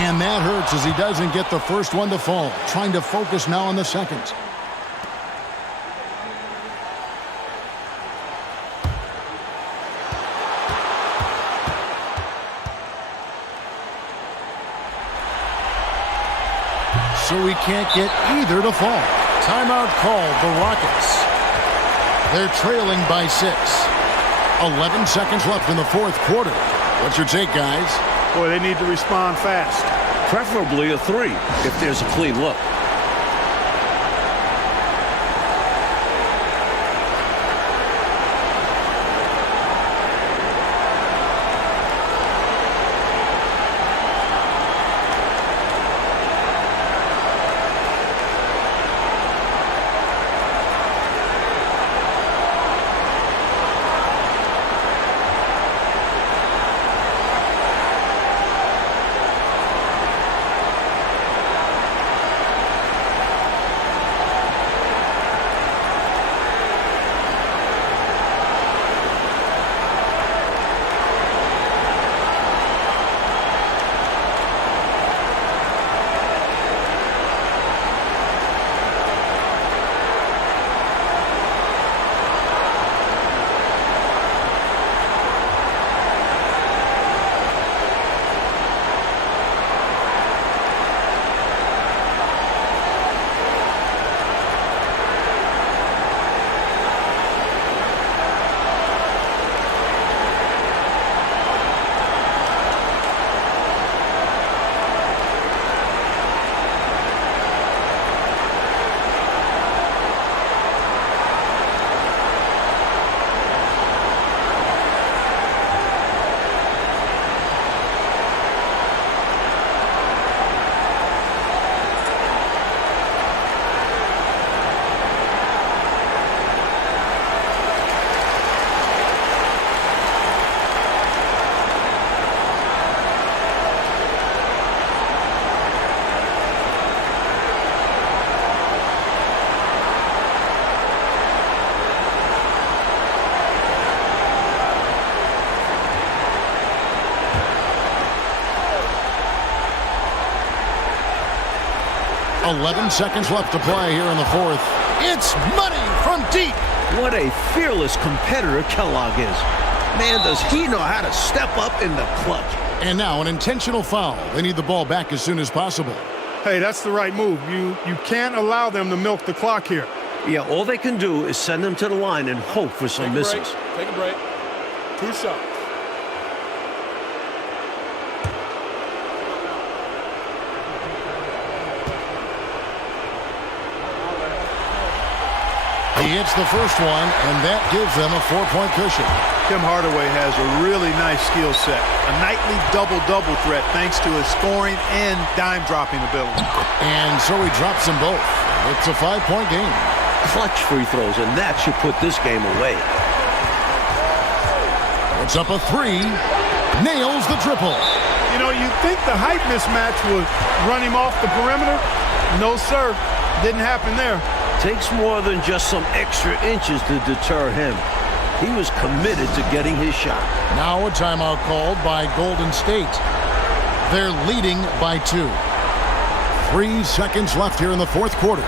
And that hurts as he doesn't get the first one to fall. Trying to focus now on the second. So he can't get either to fall. Timeout called, the Rockets. They're trailing by 6. 11 seconds left in the fourth quarter. What's your take, guys? Boy, they need to respond fast. Preferably a 3 if there's a clean look. 11 seconds left to play here in the fourth. It's money from deep. What a fearless competitor Kellogg is. Man, does he know how to step up in the clutch. And now an intentional foul. They need the ball back as soon as possible. Hey, that's the right move. You can't allow them to milk the clock here. Yeah, all they can do is send them to the line and hope for some misses. Take a break. 2 shots. He hits the first one, and that gives them a 4-point cushion. Tim Hardaway has a really nice skill set. A nightly double-double threat thanks to his scoring and dime-dropping ability. And so he drops them both. It's a 5-point game. Clutch free throws, and that should put this game away. It's up a 3. Nails the triple. You know, you'd think the height mismatch would run him off the perimeter. No, sir. Didn't happen there. Takes more than just some extra inches to deter him. He was committed to getting his shot. Now a timeout called by Golden State. They're leading by 2. 3 seconds left here in the fourth quarter.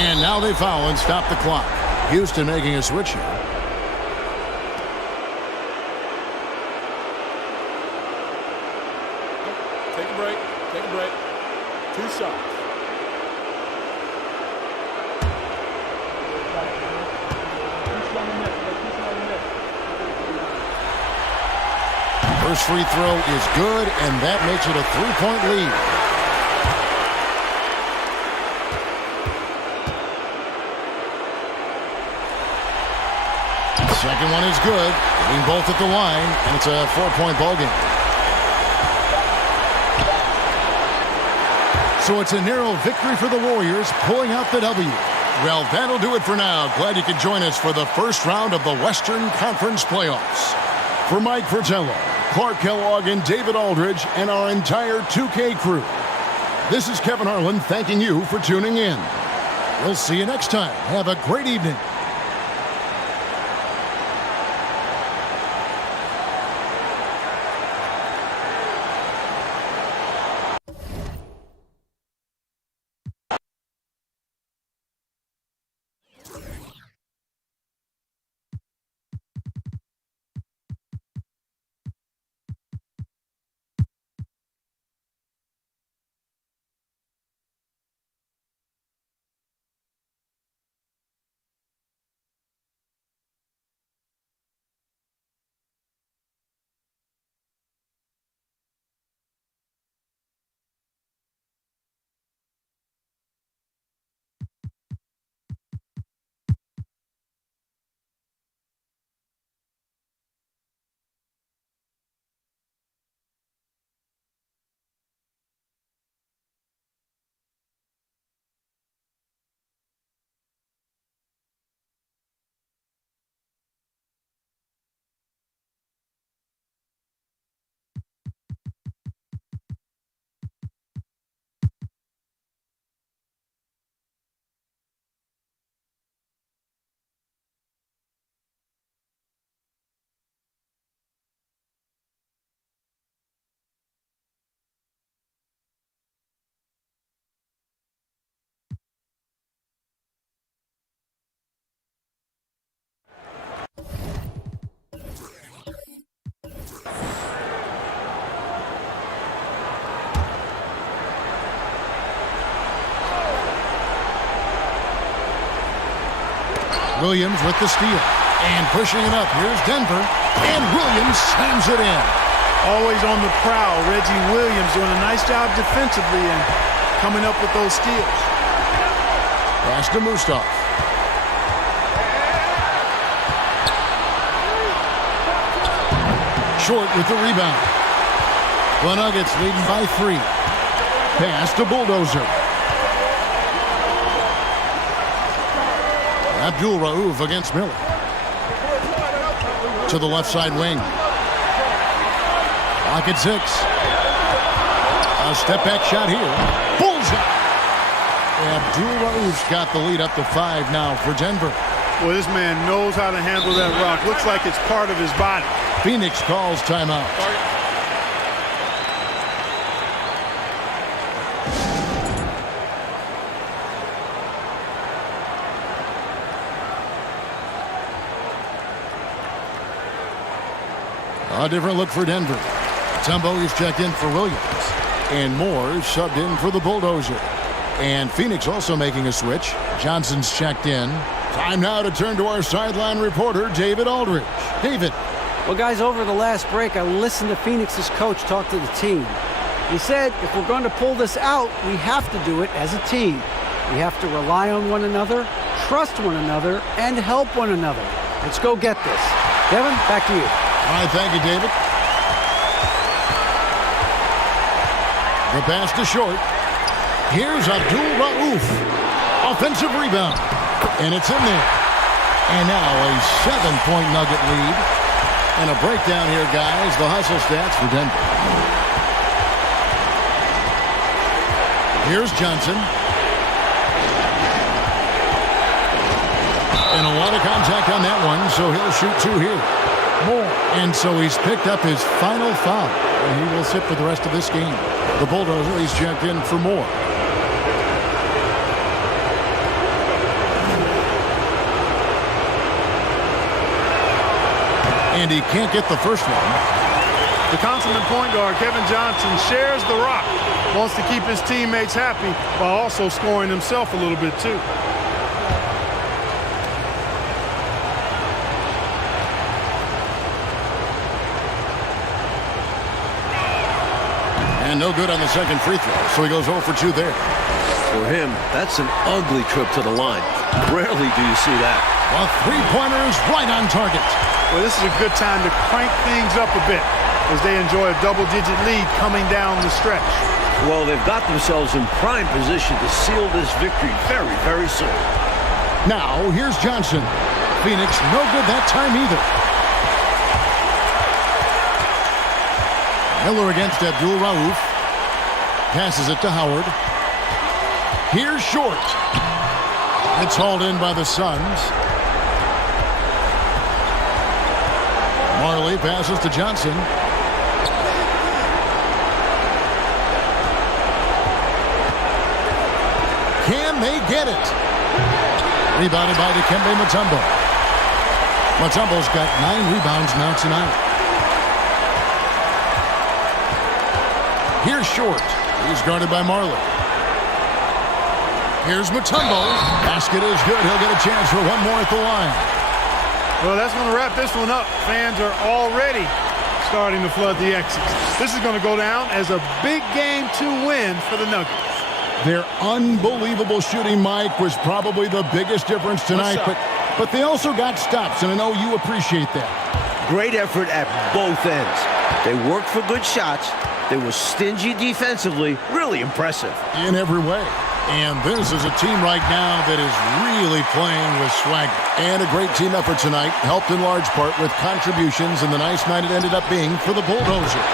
And now they foul and stop the clock. Houston making a switch here. Take a break. Take a break. 2 shots. First free throw is good, and that makes it a 3-point lead. Second one is good. Getting both at the line, and it's a 4-point ball game. So it's a narrow victory for the Warriors, pulling out the W. Well, that'll do it for now. Glad you could join us for the first round of the Western Conference playoffs. For Mike Fratello, Clark Kellogg, and David Aldridge, and our entire 2K crew, this is Kevin Harlan thanking you for tuning in. We'll see you next time. Have a great evening. Williams with the steal. And pushing it up. Here's Denver. And Williams slams it in. Always on the prowl. Reggie Williams doing a nice job defensively and coming up with those steals. Pass to Mustaf. Short with the rebound. The Nuggets leading by 3. Pass to Bulldozer. Abdul Rauf against Miller. To the left side wing. Lock at 6. A step back shot here. Bullseye. Abdul Rauf's got the lead up to 5 now for Denver. Well, this man knows how to handle that rock. Looks like it's part of his body. Phoenix calls timeout. A different look for Denver. Mutombo is checked in for Williams. And Moore subbed in for the Bulldozer. And Phoenix also making a switch. Johnson's checked in. Time now to turn to our sideline reporter, David Aldridge. David. Well, guys, over the last break, I listened to Phoenix's coach talk to the team. He said, if we're going to pull this out, we have to do it as a team. We have to rely on one another, trust one another, and help one another. Let's go get this. Devin, back to you. All right, thank you, David. The pass to short. Here's Abdul Rauf. Offensive rebound. And it's in there. And now a 7-point Nugget lead. And a breakdown here, guys. The hustle stats for Denver. Here's Johnson. And a lot of contact on that one, so he'll shoot 2 here. More. And so he's picked up his final foul. And he will sit for the rest of this game. The Bulldozer, he's checked in for more. And he can't get the first one. The consummate point guard, Kevin Johnson, shares the rock. Wants to keep his teammates happy while also scoring himself a little bit too. And no good on the second free throw, so he goes 0 for 2 there. For him, that's an ugly trip to the line. Rarely do you see that. The three-pointer is right on target. Well, this is a good time to crank things up a bit as they enjoy a double-digit lead coming down the stretch. Well, they've got themselves in prime position to seal this victory very, very soon. Now, here's Johnson. Phoenix no good that time either. Miller against Abdul Rauf. Passes it to Howard. Here's Short. It's hauled in by the Suns. Marley passes to Johnson. Can they get it? Rebounded by Dikembe Mutombo. Mutombo's got 9 rebounds now tonight. Here's Short. He's guarded by Marley. Here's Mutombo. Basket is good. He'll get a chance for one more at the line. Well, that's going to wrap this one up. Fans are already starting to flood the exits. This is going to go down as a big game to win for the Nuggets. Their unbelievable shooting, Mike, was probably the biggest difference tonight. But they also got stops, and I know you appreciate that. Great effort at both ends. They worked for good shots. They were stingy defensively. Really impressive. In every way. And this is a team right now that is really playing with swagger. And a great team effort tonight, helped in large part with contributions, and the nice night it ended up being for the Bulldozer.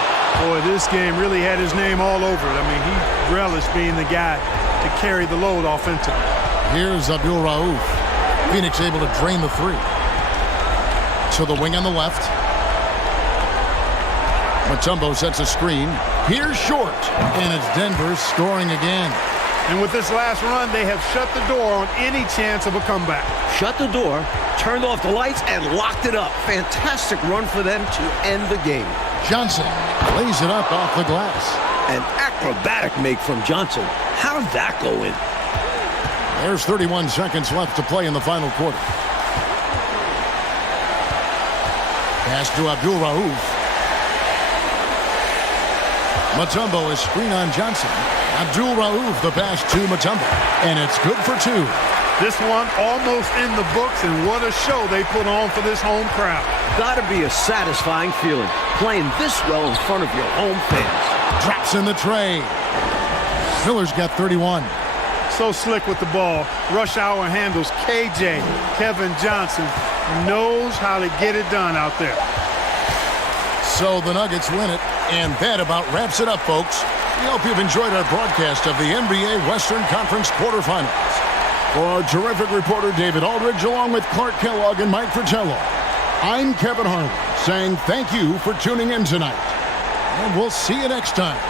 Boy, this game really had his name all over it. I mean, he relished being the guy to carry the load offensively. Here's Abdul Rauf. Phoenix able to drain the 3. To the wing on the left. Mutombo sets a screen. Here's Short. And it's Denver scoring again. And with this last run, they have shut the door on any chance of a comeback. Shut the door, turned off the lights, and locked it up. Fantastic run for them to end the game. Johnson lays it up off the glass. An acrobatic make from Johnson. How did that go in? There's 31 seconds left to play in the final quarter. Pass to Abdul Rauf. Mutombo is screen on Johnson. Abdul Rauf the pass to Mutombo. And it's good for 2. This one almost in the books, and what a show they put on for this home crowd. Gotta be a satisfying feeling, playing this well in front of your home fans. Drops in the tray. Miller's got 31. So slick with the ball. Rush hour handles. KJ, Kevin Johnson, knows how to get it done out there. So the Nuggets win it, and that about wraps it up, folks. We hope you've enjoyed our broadcast of the NBA Western Conference quarterfinals. For our terrific reporter, David Aldridge, along with Clark Kellogg and Mike Fratello, I'm Kevin Harlan, saying thank you for tuning in tonight. And we'll see you next time.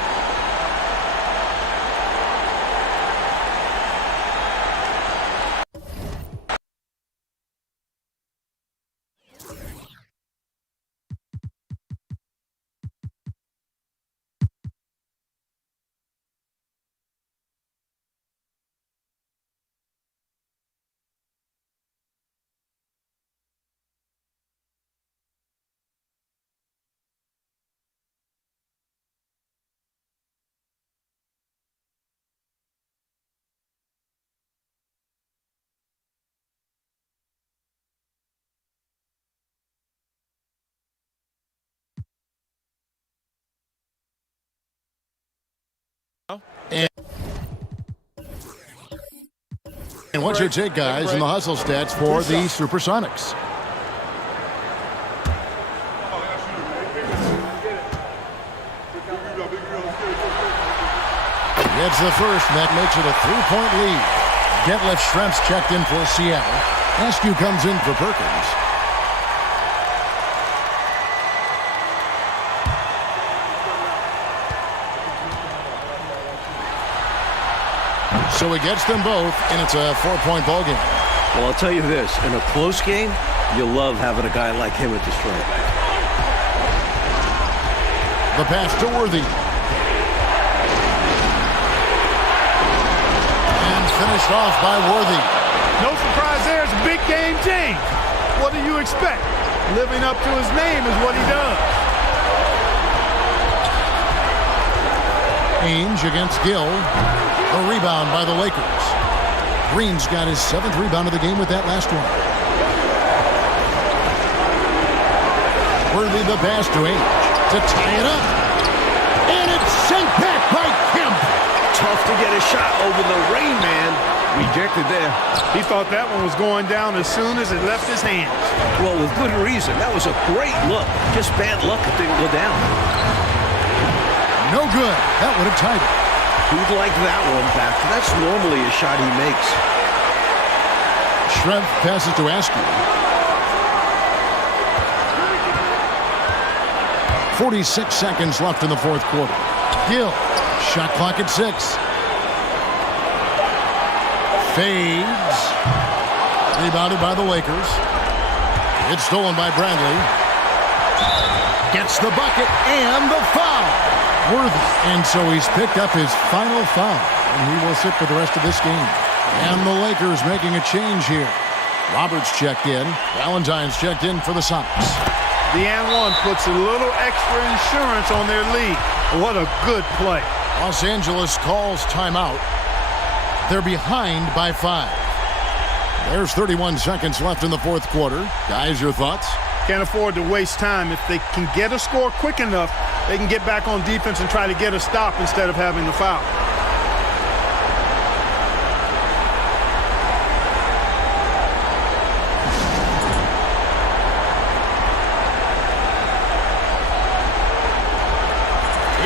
And what's your take, guys, in the hustle stats for the Supersonics? Gets the first, and that makes it a 3-point lead. Detlef Schrempf's checked in for Seattle. Askew comes in for Perkins. So he gets them both, and it's a 4-point ball game. Well, I'll tell you this, in a close game, you love having a guy like him at the stripe. The pass to Worthy. And finished off by Worthy. No surprise there. It's a big game change. What do you expect? Living up to his name is what he does. Ainge against Gill. A rebound by the Lakers. Green's got his 7th rebound of the game with that last one. Worthy the pass to Ainge to tie it up. And it's sent back by Kemp. Tough to get a shot over the rain man. Rejected there. He thought that one was going down as soon as it left his hands. Well, with good reason. That was a great look. Just bad luck it didn't go down. No good. That would have tied it. Who'd like that one back? That's normally a shot he makes. Schrempf passes to Askew. 46 seconds left in the 4th quarter. Gill, shot clock at 6. Fades. Rebounded by the Lakers. It's stolen by Bradley. Gets the bucket and the foul. Worthy. And so he's picked up his final foul. And he will sit for the rest of this game. And the Lakers making a change here. Roberts checked in. Valentine's checked in for the Sonics. The and one puts a little extra insurance on their lead. What a good play. Los Angeles calls timeout. They're behind by 5. There's 31 seconds left in the 4th quarter. Guys, your thoughts? Can't afford to waste time. If they can get a score quick enough, they can get back on defense and try to get a stop instead of having the foul.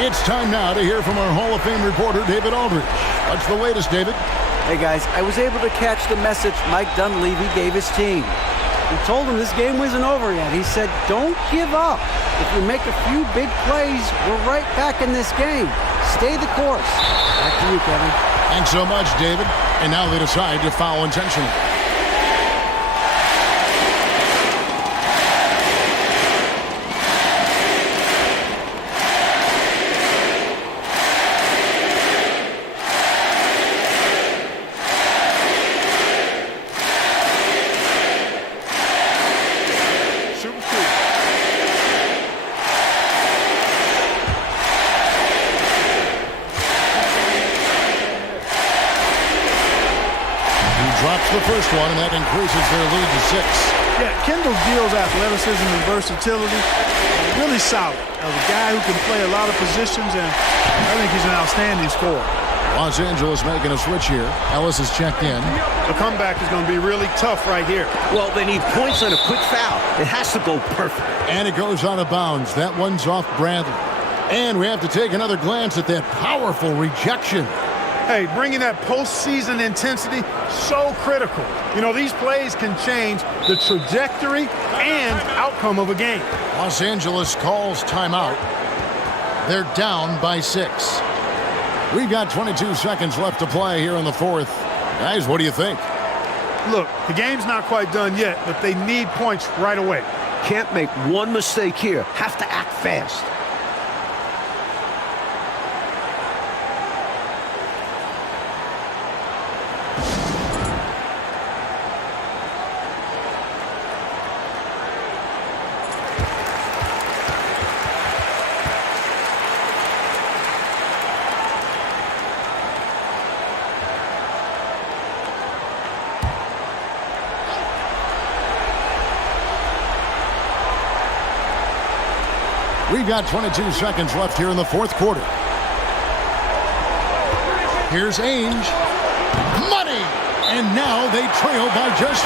It's time now to hear from our Hall of Fame reporter, David Aldridge. What's the latest, David? Hey guys, I was able to catch the message Mike Dunleavy gave his team. He told them this game wasn't over yet. He said, don't give up. If you make a few big plays, we're right back in this game. Stay the course. Back to you, Kevin. Thanks so much, David. And now they decide to foul intentionally. drops the first one, and that increases their lead to 6. Yeah, Kendall Gill's athleticism and versatility really solid. As a guy who can play a lot of positions, and I think he's an outstanding scorer. Los Angeles making a switch here. Ellis is checked in. The comeback is going to be really tough right here. Well, they need points on a quick foul. It has to go perfect. And it goes out of bounds. That one's off Bradley. And we have to take another glance at that powerful rejection. Hey, bringing that postseason intensity, so critical. You know, these plays can change the trajectory and outcome of a game. Los Angeles calls timeout. They're down by 6. We've got 22 seconds left to play here in the fourth. Guys, what do you think? Look, the game's not quite done yet, but they need points right away. Can't make one mistake here. Have to act fast. We've got 22 seconds left here in the fourth quarter. Here's Ainge. Money! And now they trail by just...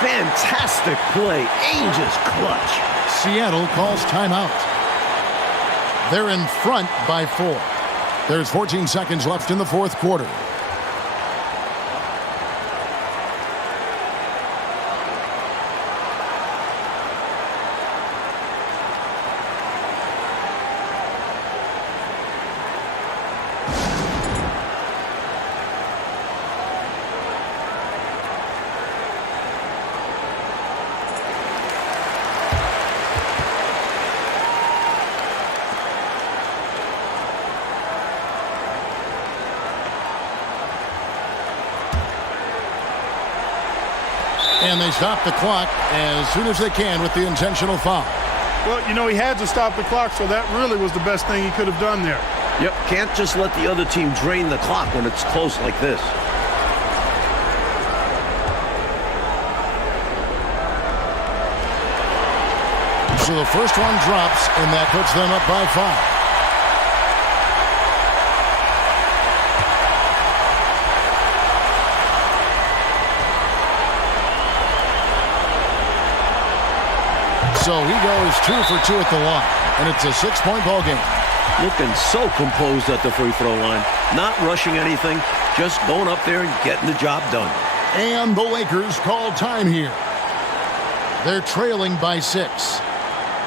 Fantastic play. Ainge is clutch. Seattle calls timeout. They're in front by 4. There's 14 seconds left in the fourth quarter. And they stop the clock as soon as they can with the intentional foul. Well, you know, he had to stop the clock, so that really was the best thing he could have done there. Yep, can't just let the other team drain the clock when it's close like this. So the first one drops, and that puts them up by 5. So he goes 2 for 2 at the line, and it's a 6-point ball game. Looking so composed at the free throw line. Not rushing anything, just going up there and getting the job done. And the Lakers call time here. They're trailing by 6.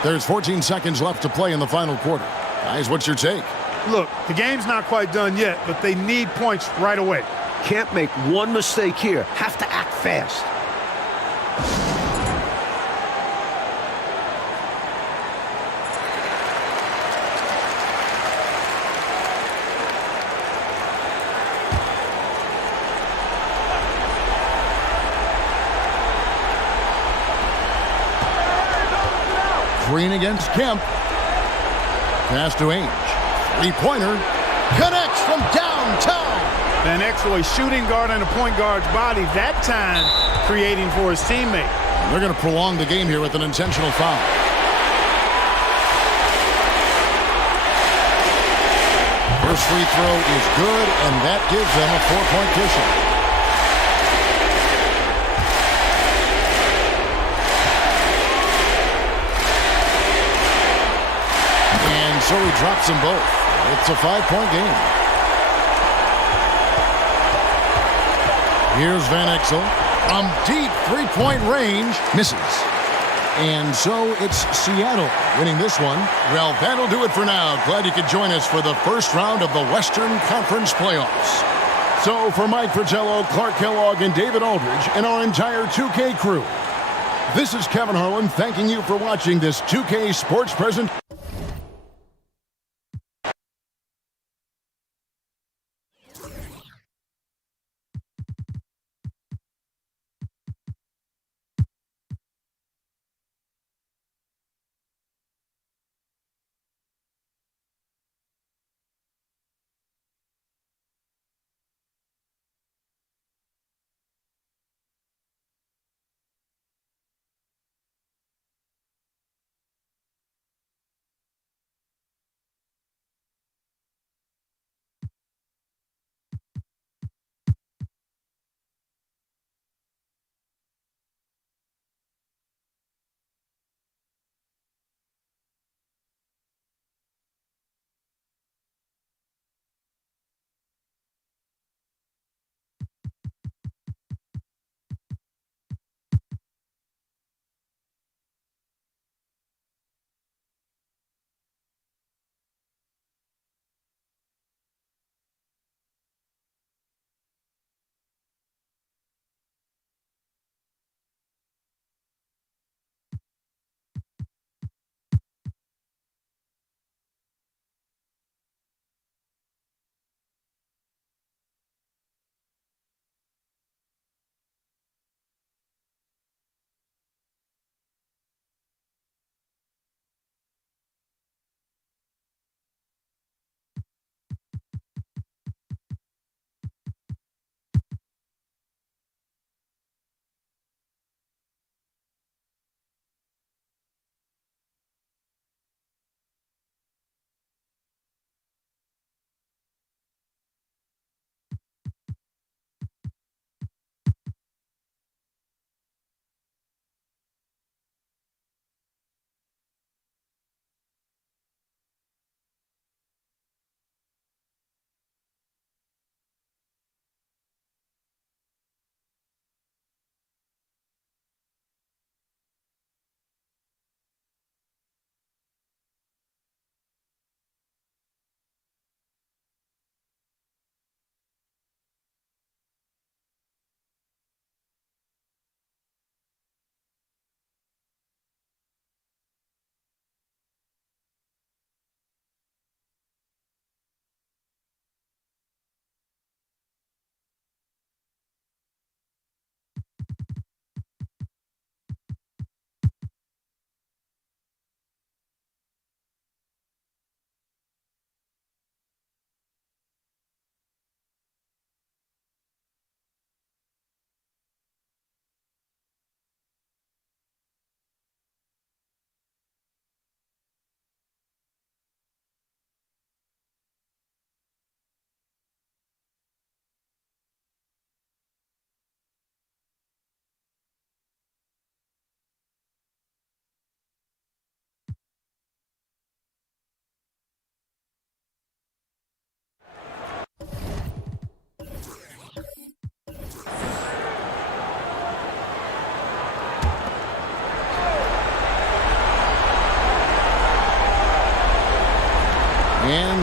There's 14 seconds left to play in the final quarter. Guys, what's your take? Look, the game's not quite done yet, but they need points right away. Can't make one mistake here. Have to act fast. Green against Kemp. Pass to Ainge. Three-pointer. Connects from downtown. An excellent shooting guard and a point guard's body, that time creating for his teammate. And they're going to prolong the game here with an intentional foul. First free throw is good, and that gives them a 4-point cushion. So he drops them both. It's a 5-point game. Here's Van Exel from deep 3-point range. Misses. And so it's Seattle winning this one. Well, that'll do it for now. Glad you could join us for the first round of the Western Conference playoffs. So for Mike Fratello, Clark Kellogg, and David Aldridge, and our entire 2K crew, this is Kevin Harlan thanking you for watching this 2K Sports Present.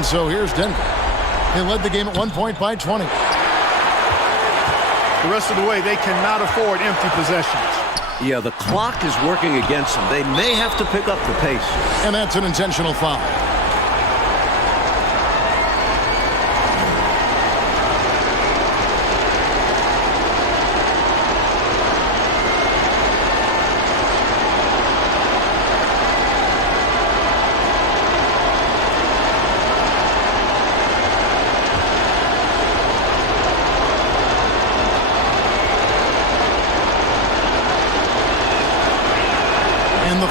And so here's Denver. They led the game at 1 point by 20. The rest of the way, they cannot afford empty possessions. Yeah, the clock is working against them. They may have to pick up the pace. And that's an intentional foul.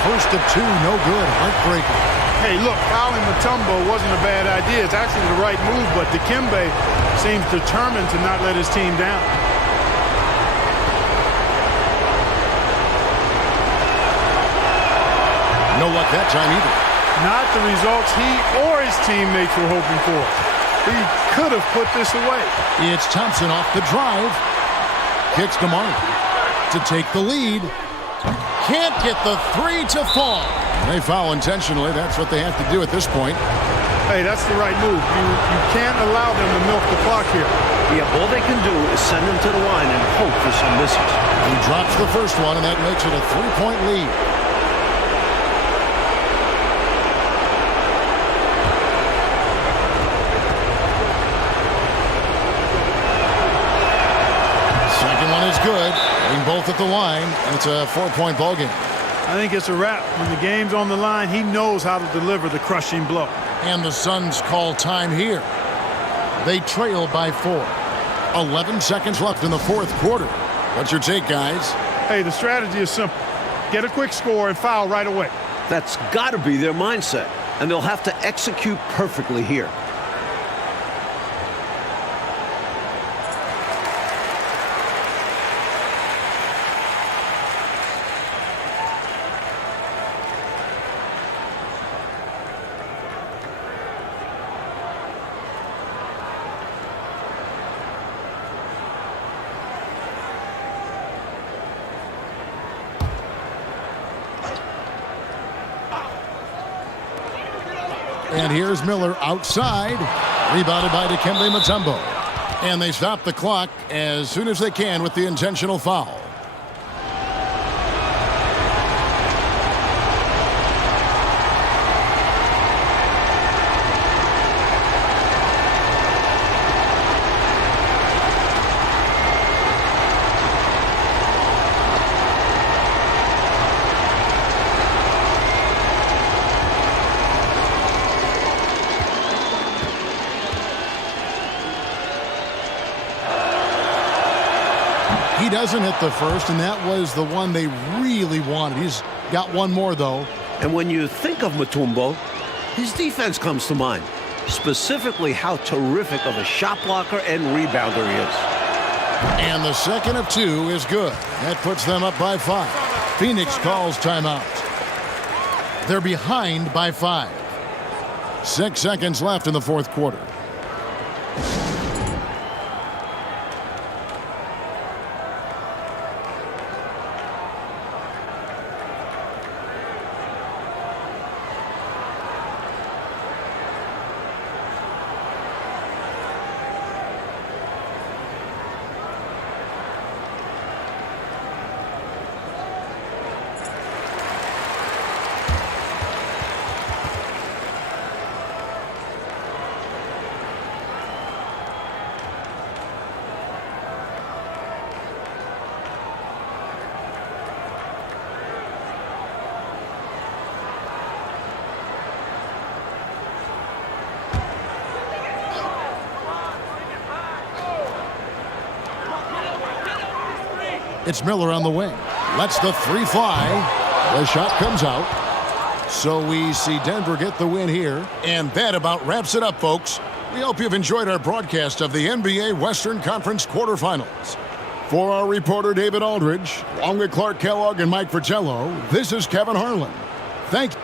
First of two, no good. Heartbreaking. Hey, look, fouling Mutombo wasn't a bad idea. It's actually the right move, but Dikembe seems determined to not let his team down. No luck that time either. Not the results he or his teammates were hoping for. He could have put this away. It's Thompson off the drive. Kicks to Martin to take the lead. Can't get the three to fall. They foul intentionally. That's what they have to do at this point. Hey, that's the right move. You can't allow them to milk the clock here. Yeah, all they can do is send him to the line and hope for some misses. He drops the first one, and that makes it a 3-point lead. Second one is good. Both at the line, and it's a 4-point ball game. I think it's a wrap. When the game's on the line, he knows how to deliver the crushing blow. And the Suns call time here. They trail by 4. 11 seconds left in the fourth quarter. What's your take, guys? Hey, the strategy is simple. Get a quick score and foul right away. That's got to be their mindset, and they'll have to execute perfectly here. And here's Miller outside. Rebounded by Dikembe Mutombo. And they stop the clock as soon as they can with the intentional foul. He doesn't hit the first, and that was the one they really wanted. He's got one more, though. And when you think of Mutombo, his defense comes to mind. Specifically how terrific of a shot blocker and rebounder he is. And the second of two is good. That puts them up by 5. Phoenix calls timeout. They're behind by 5. 6 seconds left in the fourth quarter. It's Miller on the wing. Lets the three fly. The shot comes out. So we see Denver get the win here. And that about wraps it up, folks. We hope you've enjoyed our broadcast of the NBA Western Conference quarterfinals. For our reporter, David Aldridge, along with Clark Kellogg and Mike Fratello, this is Kevin Harlan. Thank you.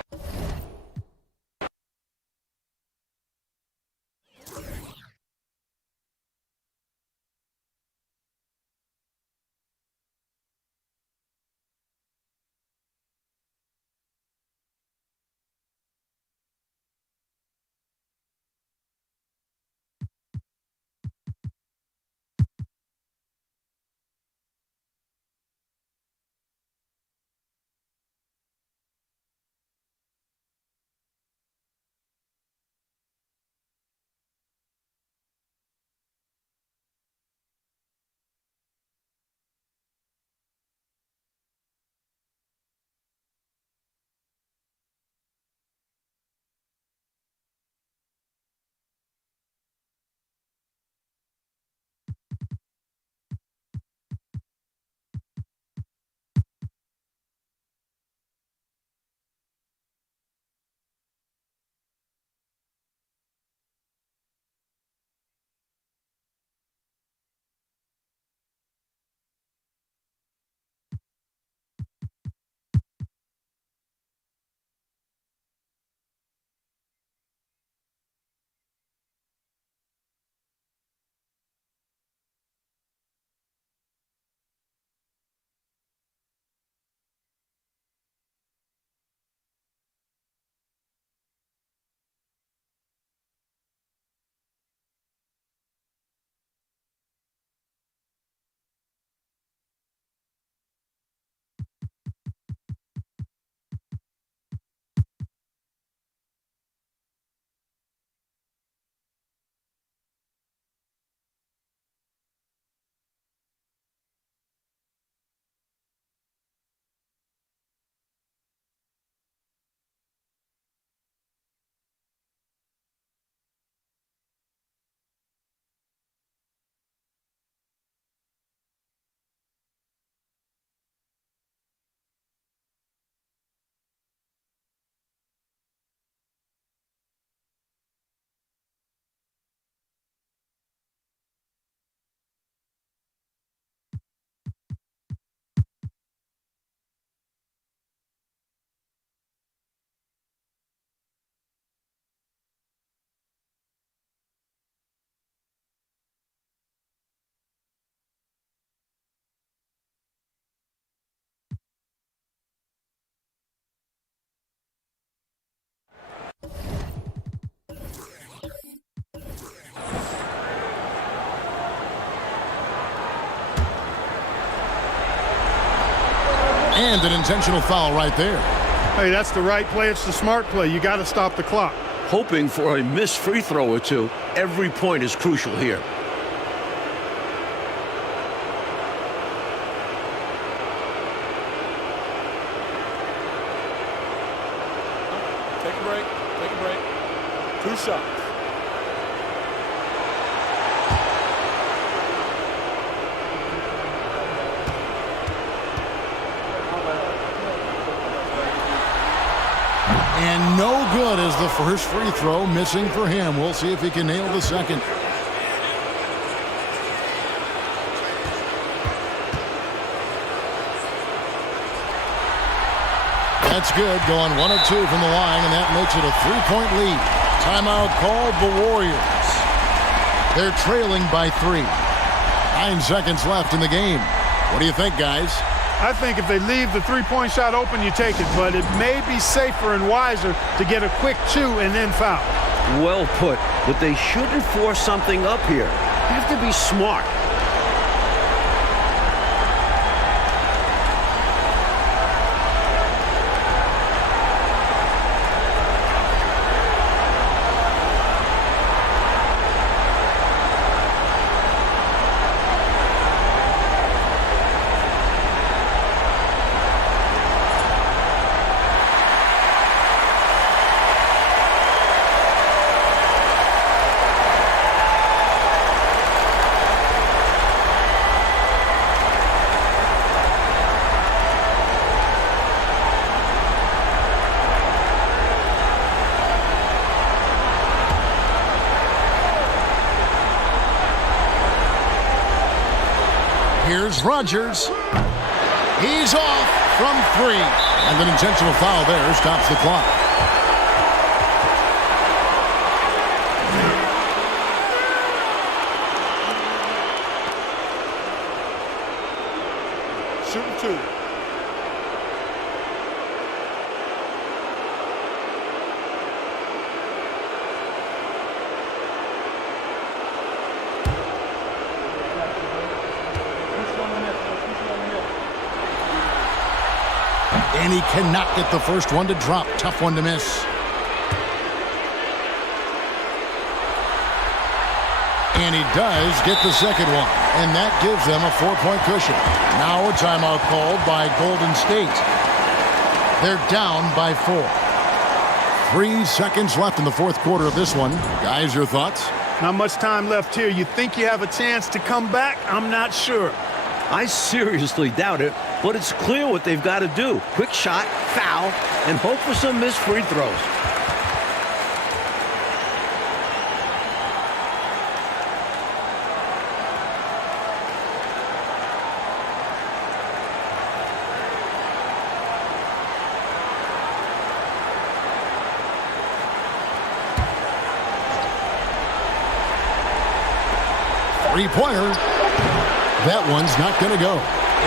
And an intentional foul right there. Hey, that's the right play. It's the smart play. You got to stop the clock. Hoping for a missed free throw or two. Every point is crucial here. Take a break. Take a break. 2 shots. And no good as the first free throw missing for him. We'll see if he can nail the second. That's good, going 1 of 2 from the line, and that makes it a 3-point lead. Timeout called the Warriors. They're trailing by 3. 9 seconds left in the game. What do you think, guys? I think if they leave the three-point shot open, you take it. But it may be safer and wiser to get a quick 2 and then foul. Well put, but they shouldn't force something up here. You have to be smart. Here's Rodgers. He's off from 3. And an intentional foul there stops the clock. Shooting 2. And he cannot get the first one to drop. Tough one to miss. And he does get the second one. And that gives them a 4-point cushion. Now a timeout called by Golden State. They're down by 4. 3 seconds left in the fourth quarter of this one. Guys, your thoughts? Not much time left here. You think you have a chance to come back? I'm not sure. I seriously doubt it, but it's clear what they've got to do. Quick shot, foul, and hope for some missed free throws. Three-pointer. That one's not going to go.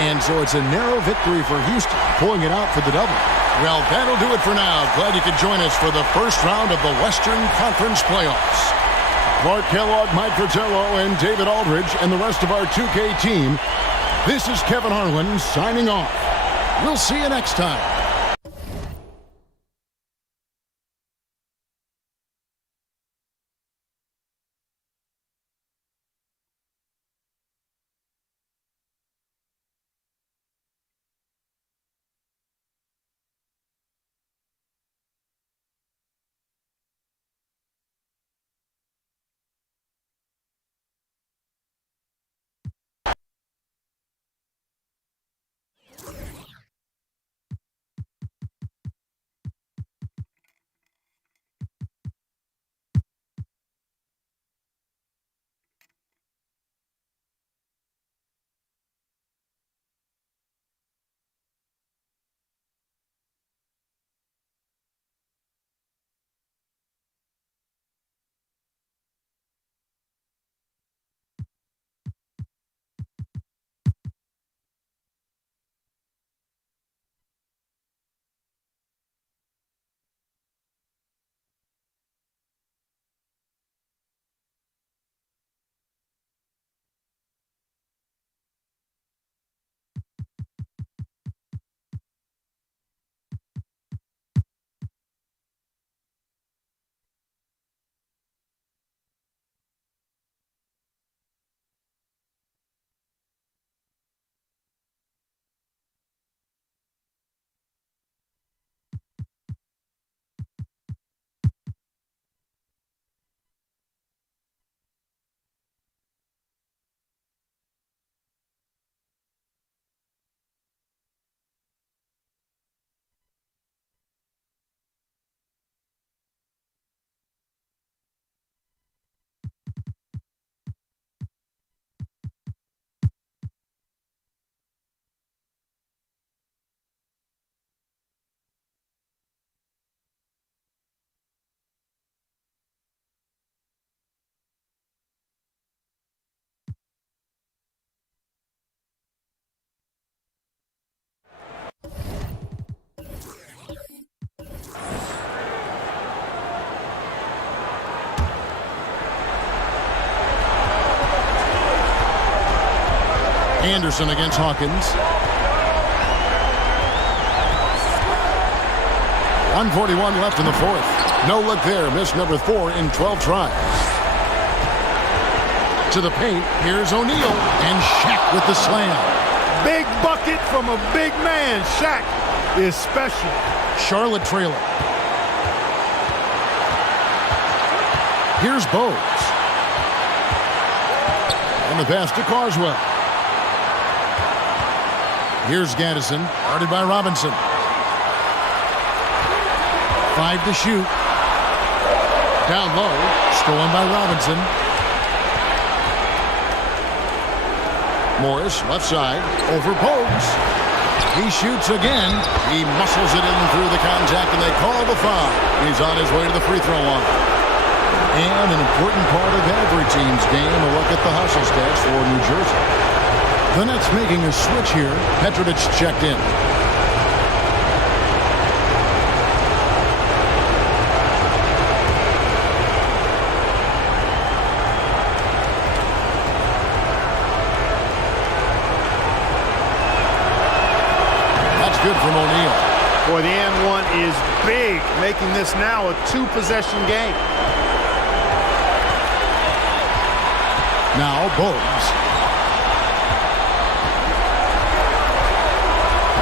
And so it's a narrow victory for Houston, pulling it out for the double. Well, that'll do it for now. Glad you could join us for the first round of the Western Conference playoffs. Clark Kellogg, Mike Fratello, and David Aldridge, and the rest of our 2K team. This is Kevin Harlan signing off. We'll see you next time. Anderson against Hawkins. 1:41 left in the fourth. No look there. Miss number 4 in 12 tries. To the paint. Here's O'Neal. And Shaq with the slam. Big bucket from a big man. Shaq is special. Charlotte trailing. Here's Bowes. And the pass to Carswell. Here's Gaddison. Guarded by Robinson. 5 to shoot. Down low. Stolen by Robinson. Morris, left side, over Bogues. He shoots again. He muscles it in through the contact, and they call the foul. He's on his way to the free throw line. And an important part of every team's game, a look at the hustle stats for New Jersey. The Nets making a switch here. Petrovic checked in. Good from O'Neal. Boy, the and one is big, making this now a 2-possession game. Now Bogues.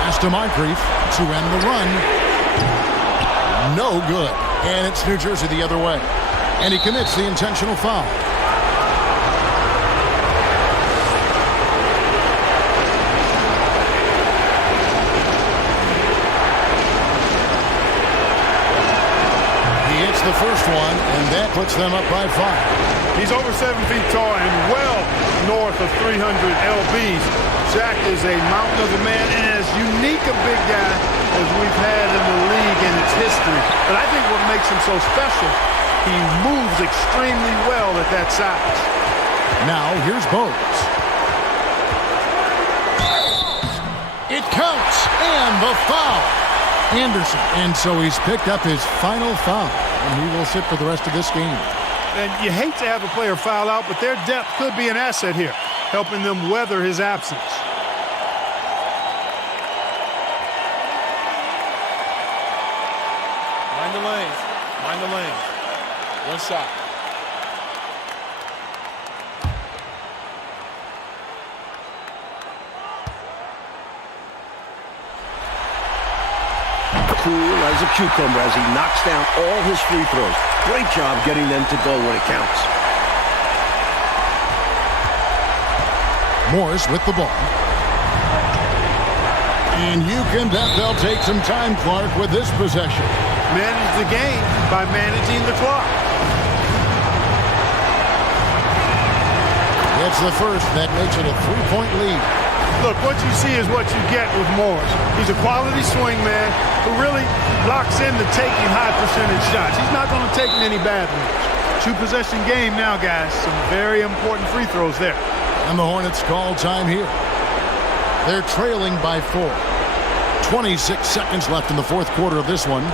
Pass to Moncrief to end the run. No good. And it's New Jersey the other way. And he commits the intentional foul. The first one, and that puts them up by 5. He's over 7 feet tall and well north of 300 lbs. Shaq is a mountain of a man and as unique a big guy as we've had in the league in its history. But I think what makes him so special, he moves extremely well at that size. Now here's Bogues. It counts, and the foul. Anderson, and so he's picked up his final foul. And he will sit for the rest of this game. And you hate to have a player foul out, but their depth could be an asset here, helping them weather his absence. Mind the lanes. Mind the lanes. One shot. Cool as a cucumber as he knocks down all his free throws. Great job getting them to go when it counts. Morris with the ball. And you can bet they'll take some time, Clark, with this possession. Manage the game by managing the clock. It's the first. That makes it a 3-point lead. Look, what you see is what you get with Morris. He's a quality swing man who really locks in the taking high percentage shots. He's not going to take many bad ones. 2-possession game now, guys. Some very important free throws there. And the Hornets call time here. They're trailing by 4. 26 seconds left in the fourth quarter of this one.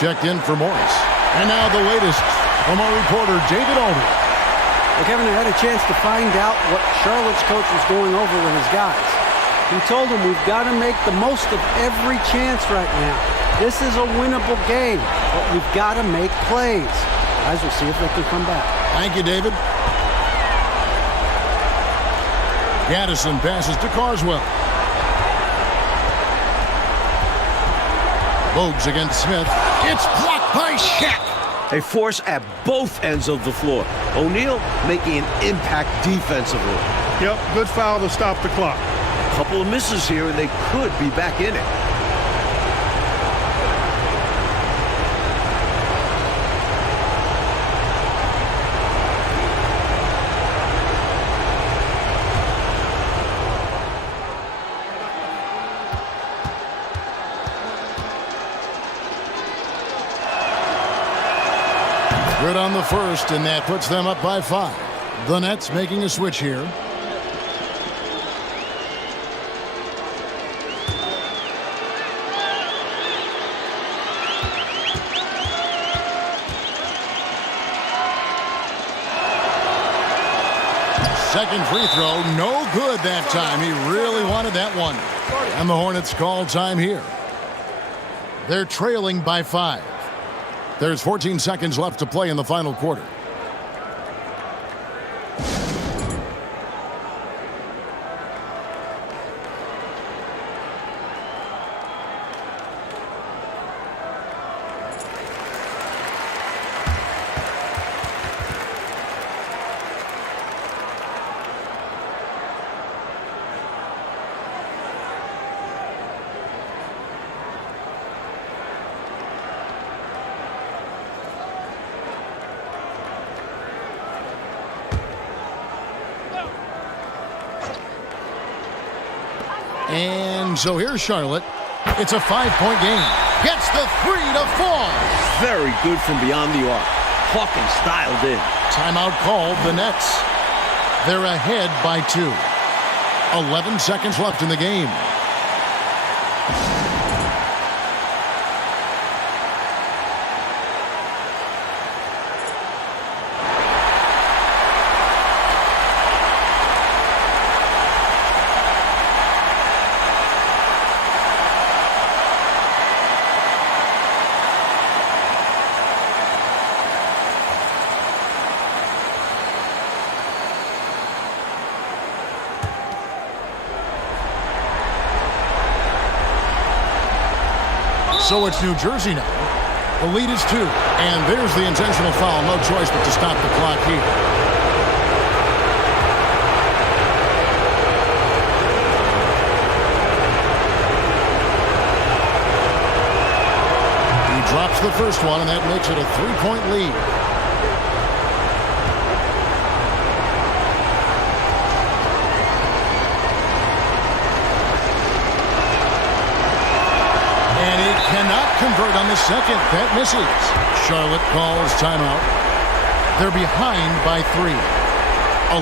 Checked in for Morris. And now the latest from our reporter, David Aldridge. Well, Kevin, I had a chance to find out what Charlotte's coach was going over with his guys. He told them we've got to make the most of every chance right now. This is a winnable game, but we've got to make plays. Guys, we'll see if they can come back. Thank you, David. Gaddison passes to Carswell. Bogues against Smith. It's blocked by Shaq. A force at both ends of the floor. O'Neal making an impact defensively. Yep, good foul to stop the clock. A couple of misses here, and they could be back in it. Good on the first, and that puts them up by 5. The Nets making a switch here. Second free throw, no good that time. He really wanted that one. And the Hornets call time here. They're trailing by 5. There's 14 seconds left to play in the final quarter. And so here's Charlotte. It's a 5-point game. Gets the 3 to fall. Very good from beyond the arc. Hawkins dialed in. Timeout called the Nets. They're ahead by 2. 11 seconds left in the game. So it's New Jersey now. The lead is 2. And there's the intentional foul. No choice but to stop the clock here. He drops the first one, and that makes it a 3-point lead. Cannot convert on the second. That misses. Charlotte calls timeout. They're behind by 3.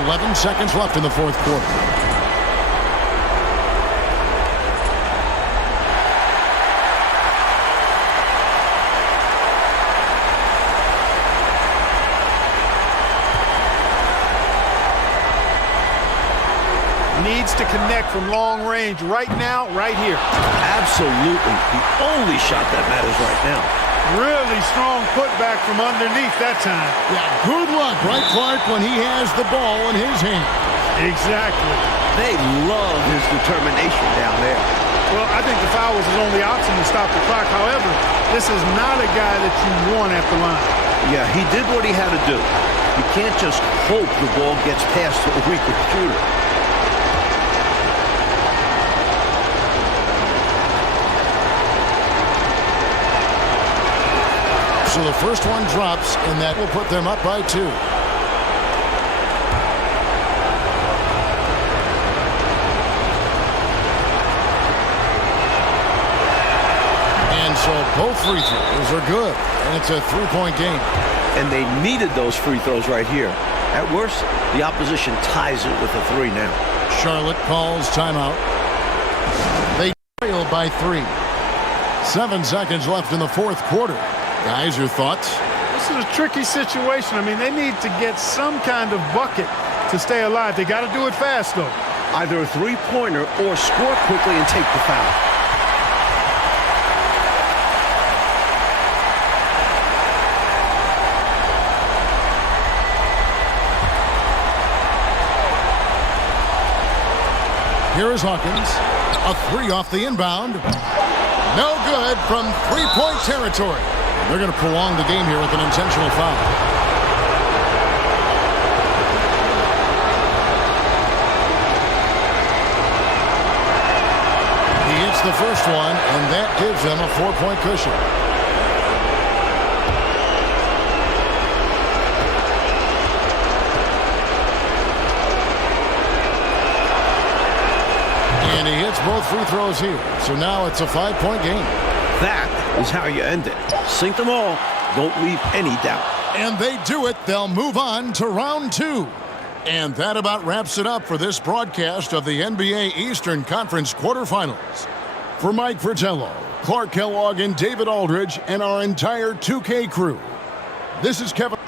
11 seconds left in the fourth quarter. Needs to connect from long range right now, right here. Absolutely. The only shot that matters right now. Really strong putback from underneath that time. Yeah, good luck, right, Clark, when he has the ball in his hand. Exactly. They love his determination down there. Well, I think the foul was his only option to stop the clock. However, this is not a guy that you want at the line. Yeah, he did what he had to do. You can't just hope the ball gets past a weaker shooter. So the first one drops, and that will put them up by 2. And so both free throws are good, and it's a 3-point game. And they needed those free throws right here. At worst, the opposition ties it with a 3 now. Charlotte calls timeout. They trail by 3. 7 seconds left in the fourth quarter. Guys, your thoughts? This is a tricky situation. I mean, they need to get some kind of bucket to stay alive. They got to do it fast, though. Either a three-pointer or score quickly and take the foul. Here is Hawkins. A 3 off the inbound. No good from 3-point territory. They're going to prolong the game here with an intentional foul. He hits the first one, and that gives them a 4-point cushion. And he hits both free throws here. So now it's a 5-point game. That is how you end it. Sink them all. Don't leave any doubt. And they do it. They'll move on to round 2. And that about wraps it up for this broadcast of the NBA Eastern Conference quarterfinals. For Mike Fratello, Clark Kellogg, and David Aldridge, and our entire 2K crew, this is Kevin.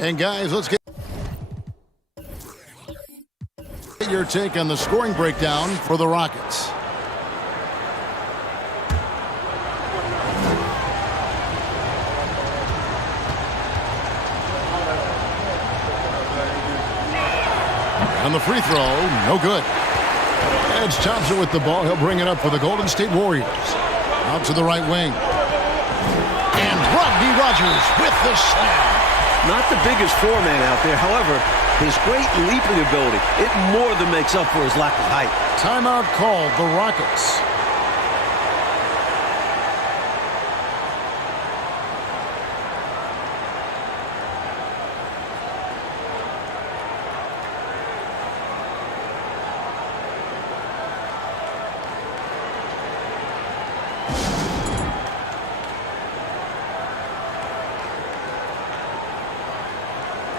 And guys, let's get your take on the scoring breakdown for the Rockets. On the free throw, no good. Edge Thompson with the ball. He'll bring it up for the Golden State Warriors. Out to the right wing. And Rodney Rogers with the slam. Not the biggest four-man out there. However, his great leaping ability, it more than makes up for his lack of height. Timeout called, the Rockets.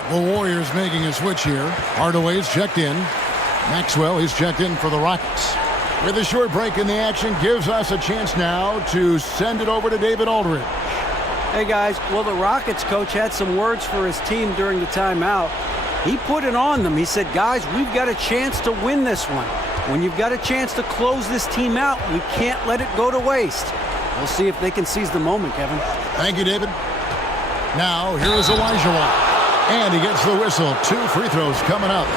The Warriors making a switch here. Hardaway's checked in. Maxwell is checked in for the Rockets. With a short break in the action, gives us a chance now to send it over to David Aldridge. Hey guys, well, the Rockets coach had some words for his team during the timeout. He put it on them. He said, guys, we've got a chance to win this one. When you've got a chance to close this team out, we can't let it go to waste. We'll see if they can seize the moment, Kevin. Thank you, David. Now, here is Elijah. And he gets the whistle. 2 free throws coming up.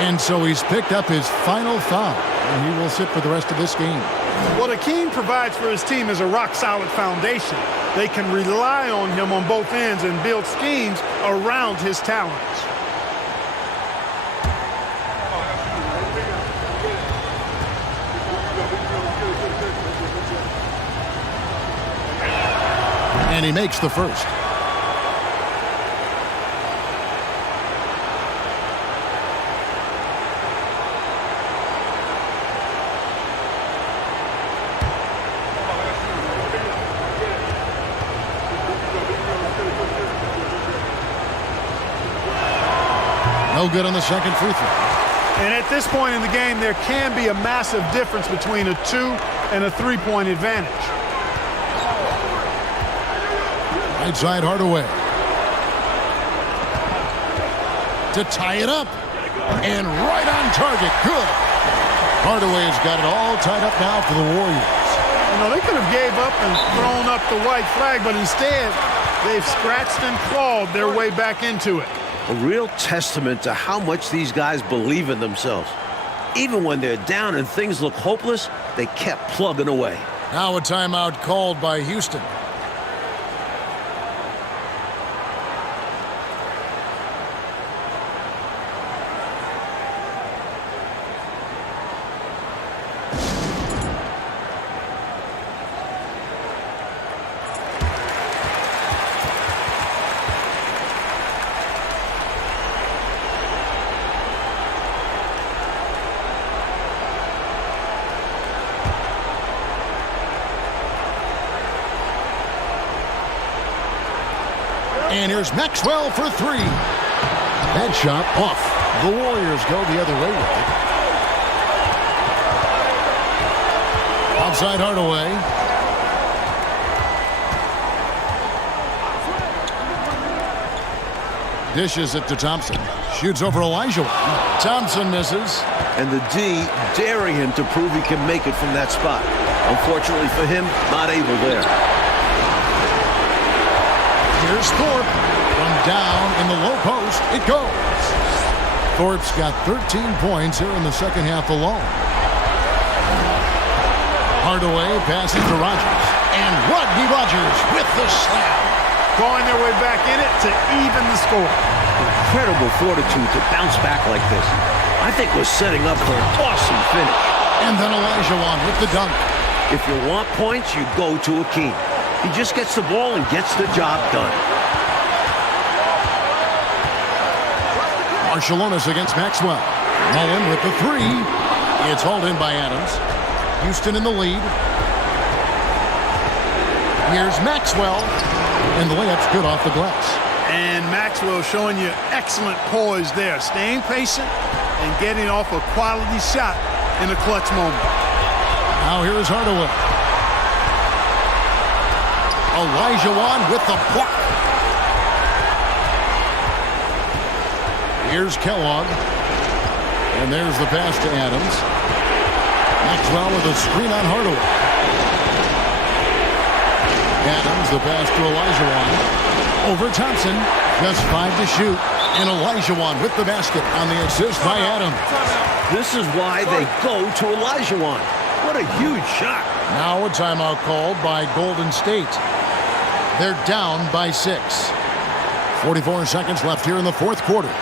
And so he's picked up his final foul. And he will sit for the rest of this game. What Akeem provides for his team is a rock-solid foundation. They can rely on him on both ends and build schemes around his talents. And he makes the first. No good on the second free throw. And at this point in the game, there can be a massive difference between a 2 and a 3-point advantage. Right side Hardaway. To tie it up. And right on target. Good. Hardaway's got it all tied up now for the Warriors. You know, they could have gave up and thrown up the white flag, but instead, they've scratched and clawed their way back into it. A real testament to how much these guys believe in themselves. Even when they're down and things look hopeless, they kept plugging away. Now a timeout called by Houston. And here's Maxwell for 3. That shot off. The Warriors go the other way with it. Outside Hardaway. Dishes it to Thompson. Shoots over Elijah. Thompson misses. And the D daring him to prove he can make it from that spot. Unfortunately for him, not able there. Here's Thorpe. From down in the low post, it goes. Thorpe's got 13 points here in the second half alone. Hardaway passes to Rogers. And Rodney Rogers with the slam. Clawing their way back in it to even the score. Incredible fortitude to bounce back like this. I think we're setting up for an awesome finish. And then Elijah with the dunk. If you want points, you go to Akeem. He just gets the ball and gets the job done. Marciulionis against Maxwell. Mullen with the 3. It's hauled in by Adams. Houston in the lead. Here's Maxwell. And the layup's good off the glass. And Maxwell showing you excellent poise there. Staying patient and getting off a quality shot in a clutch moment. Now here's Hardaway. Elijah with the block. Here's Kellogg. And there's the pass to Adams. Maxwell with a screen on Hardaway. Adams, the pass to Elijah over Thompson. Just 5 to shoot. And Elijah with the basket on the assist by Adams. This is why they go to Elijah. What a huge shot. Now a timeout called by Golden State. They're down by 6. 44 seconds left here in the fourth quarter.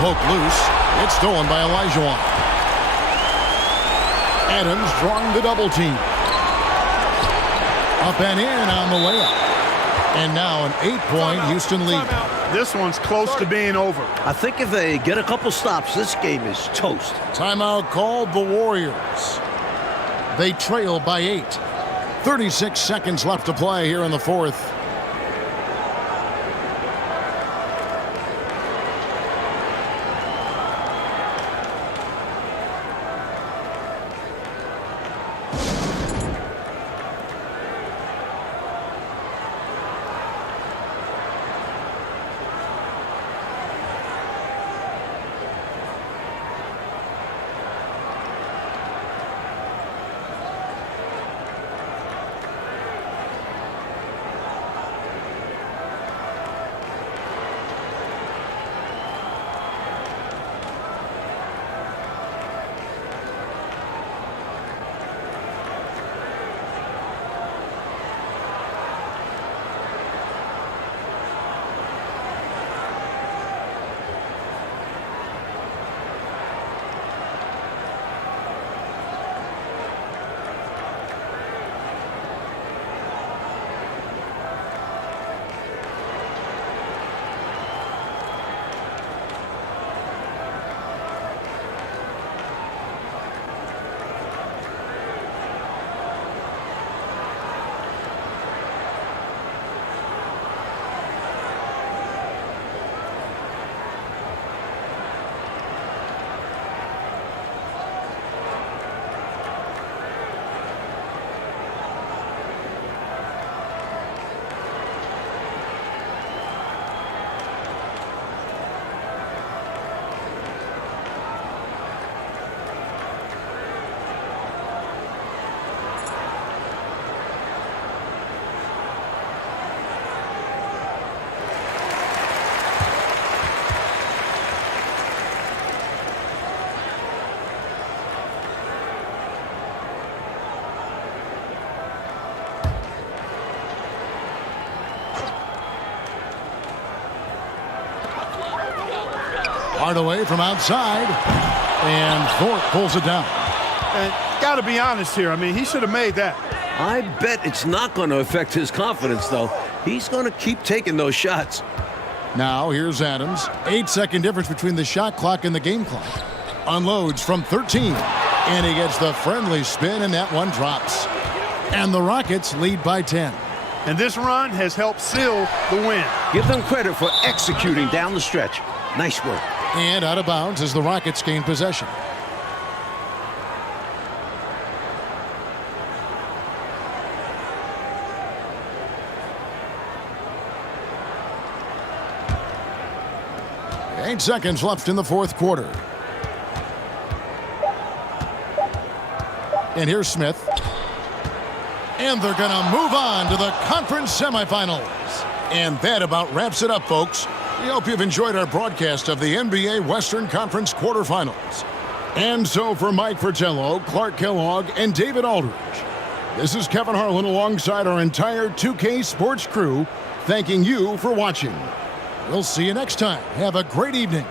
Poke loose. It's stolen by Elijah. Adams drawing the double team. Up and in on the layup. And now an 8-point Houston lead. This one's close to being over. I think if they get a couple stops, this game is toast. Timeout called the Warriors. They trail by 8. 36 seconds left to play here in the fourth. Hardaway from outside. And Thorpe pulls it down. And got to be honest here. I mean, he should have made that. I bet it's not going to affect his confidence, though. He's going to keep taking those shots. Now here's Adams. 8-second difference between the shot clock and the game clock. Unloads from 13. And he gets the friendly spin, and that one drops. And the Rockets lead by 10. And this run has helped seal the win. Give them credit for executing down the stretch. Nice work. And out of bounds as the Rockets gain possession. Eight seconds left in the fourth quarter. And here's Smith. And they're going to move on to the conference semifinals. And that about wraps it up, folks. We hope you've enjoyed our broadcast of the NBA Western Conference quarterfinals. And so for Mike Fratello, Clark Kellogg, and David Aldridge, this is Kevin Harlan alongside our entire 2K Sports crew, thanking you for watching. We'll see you next time. Have a great evening.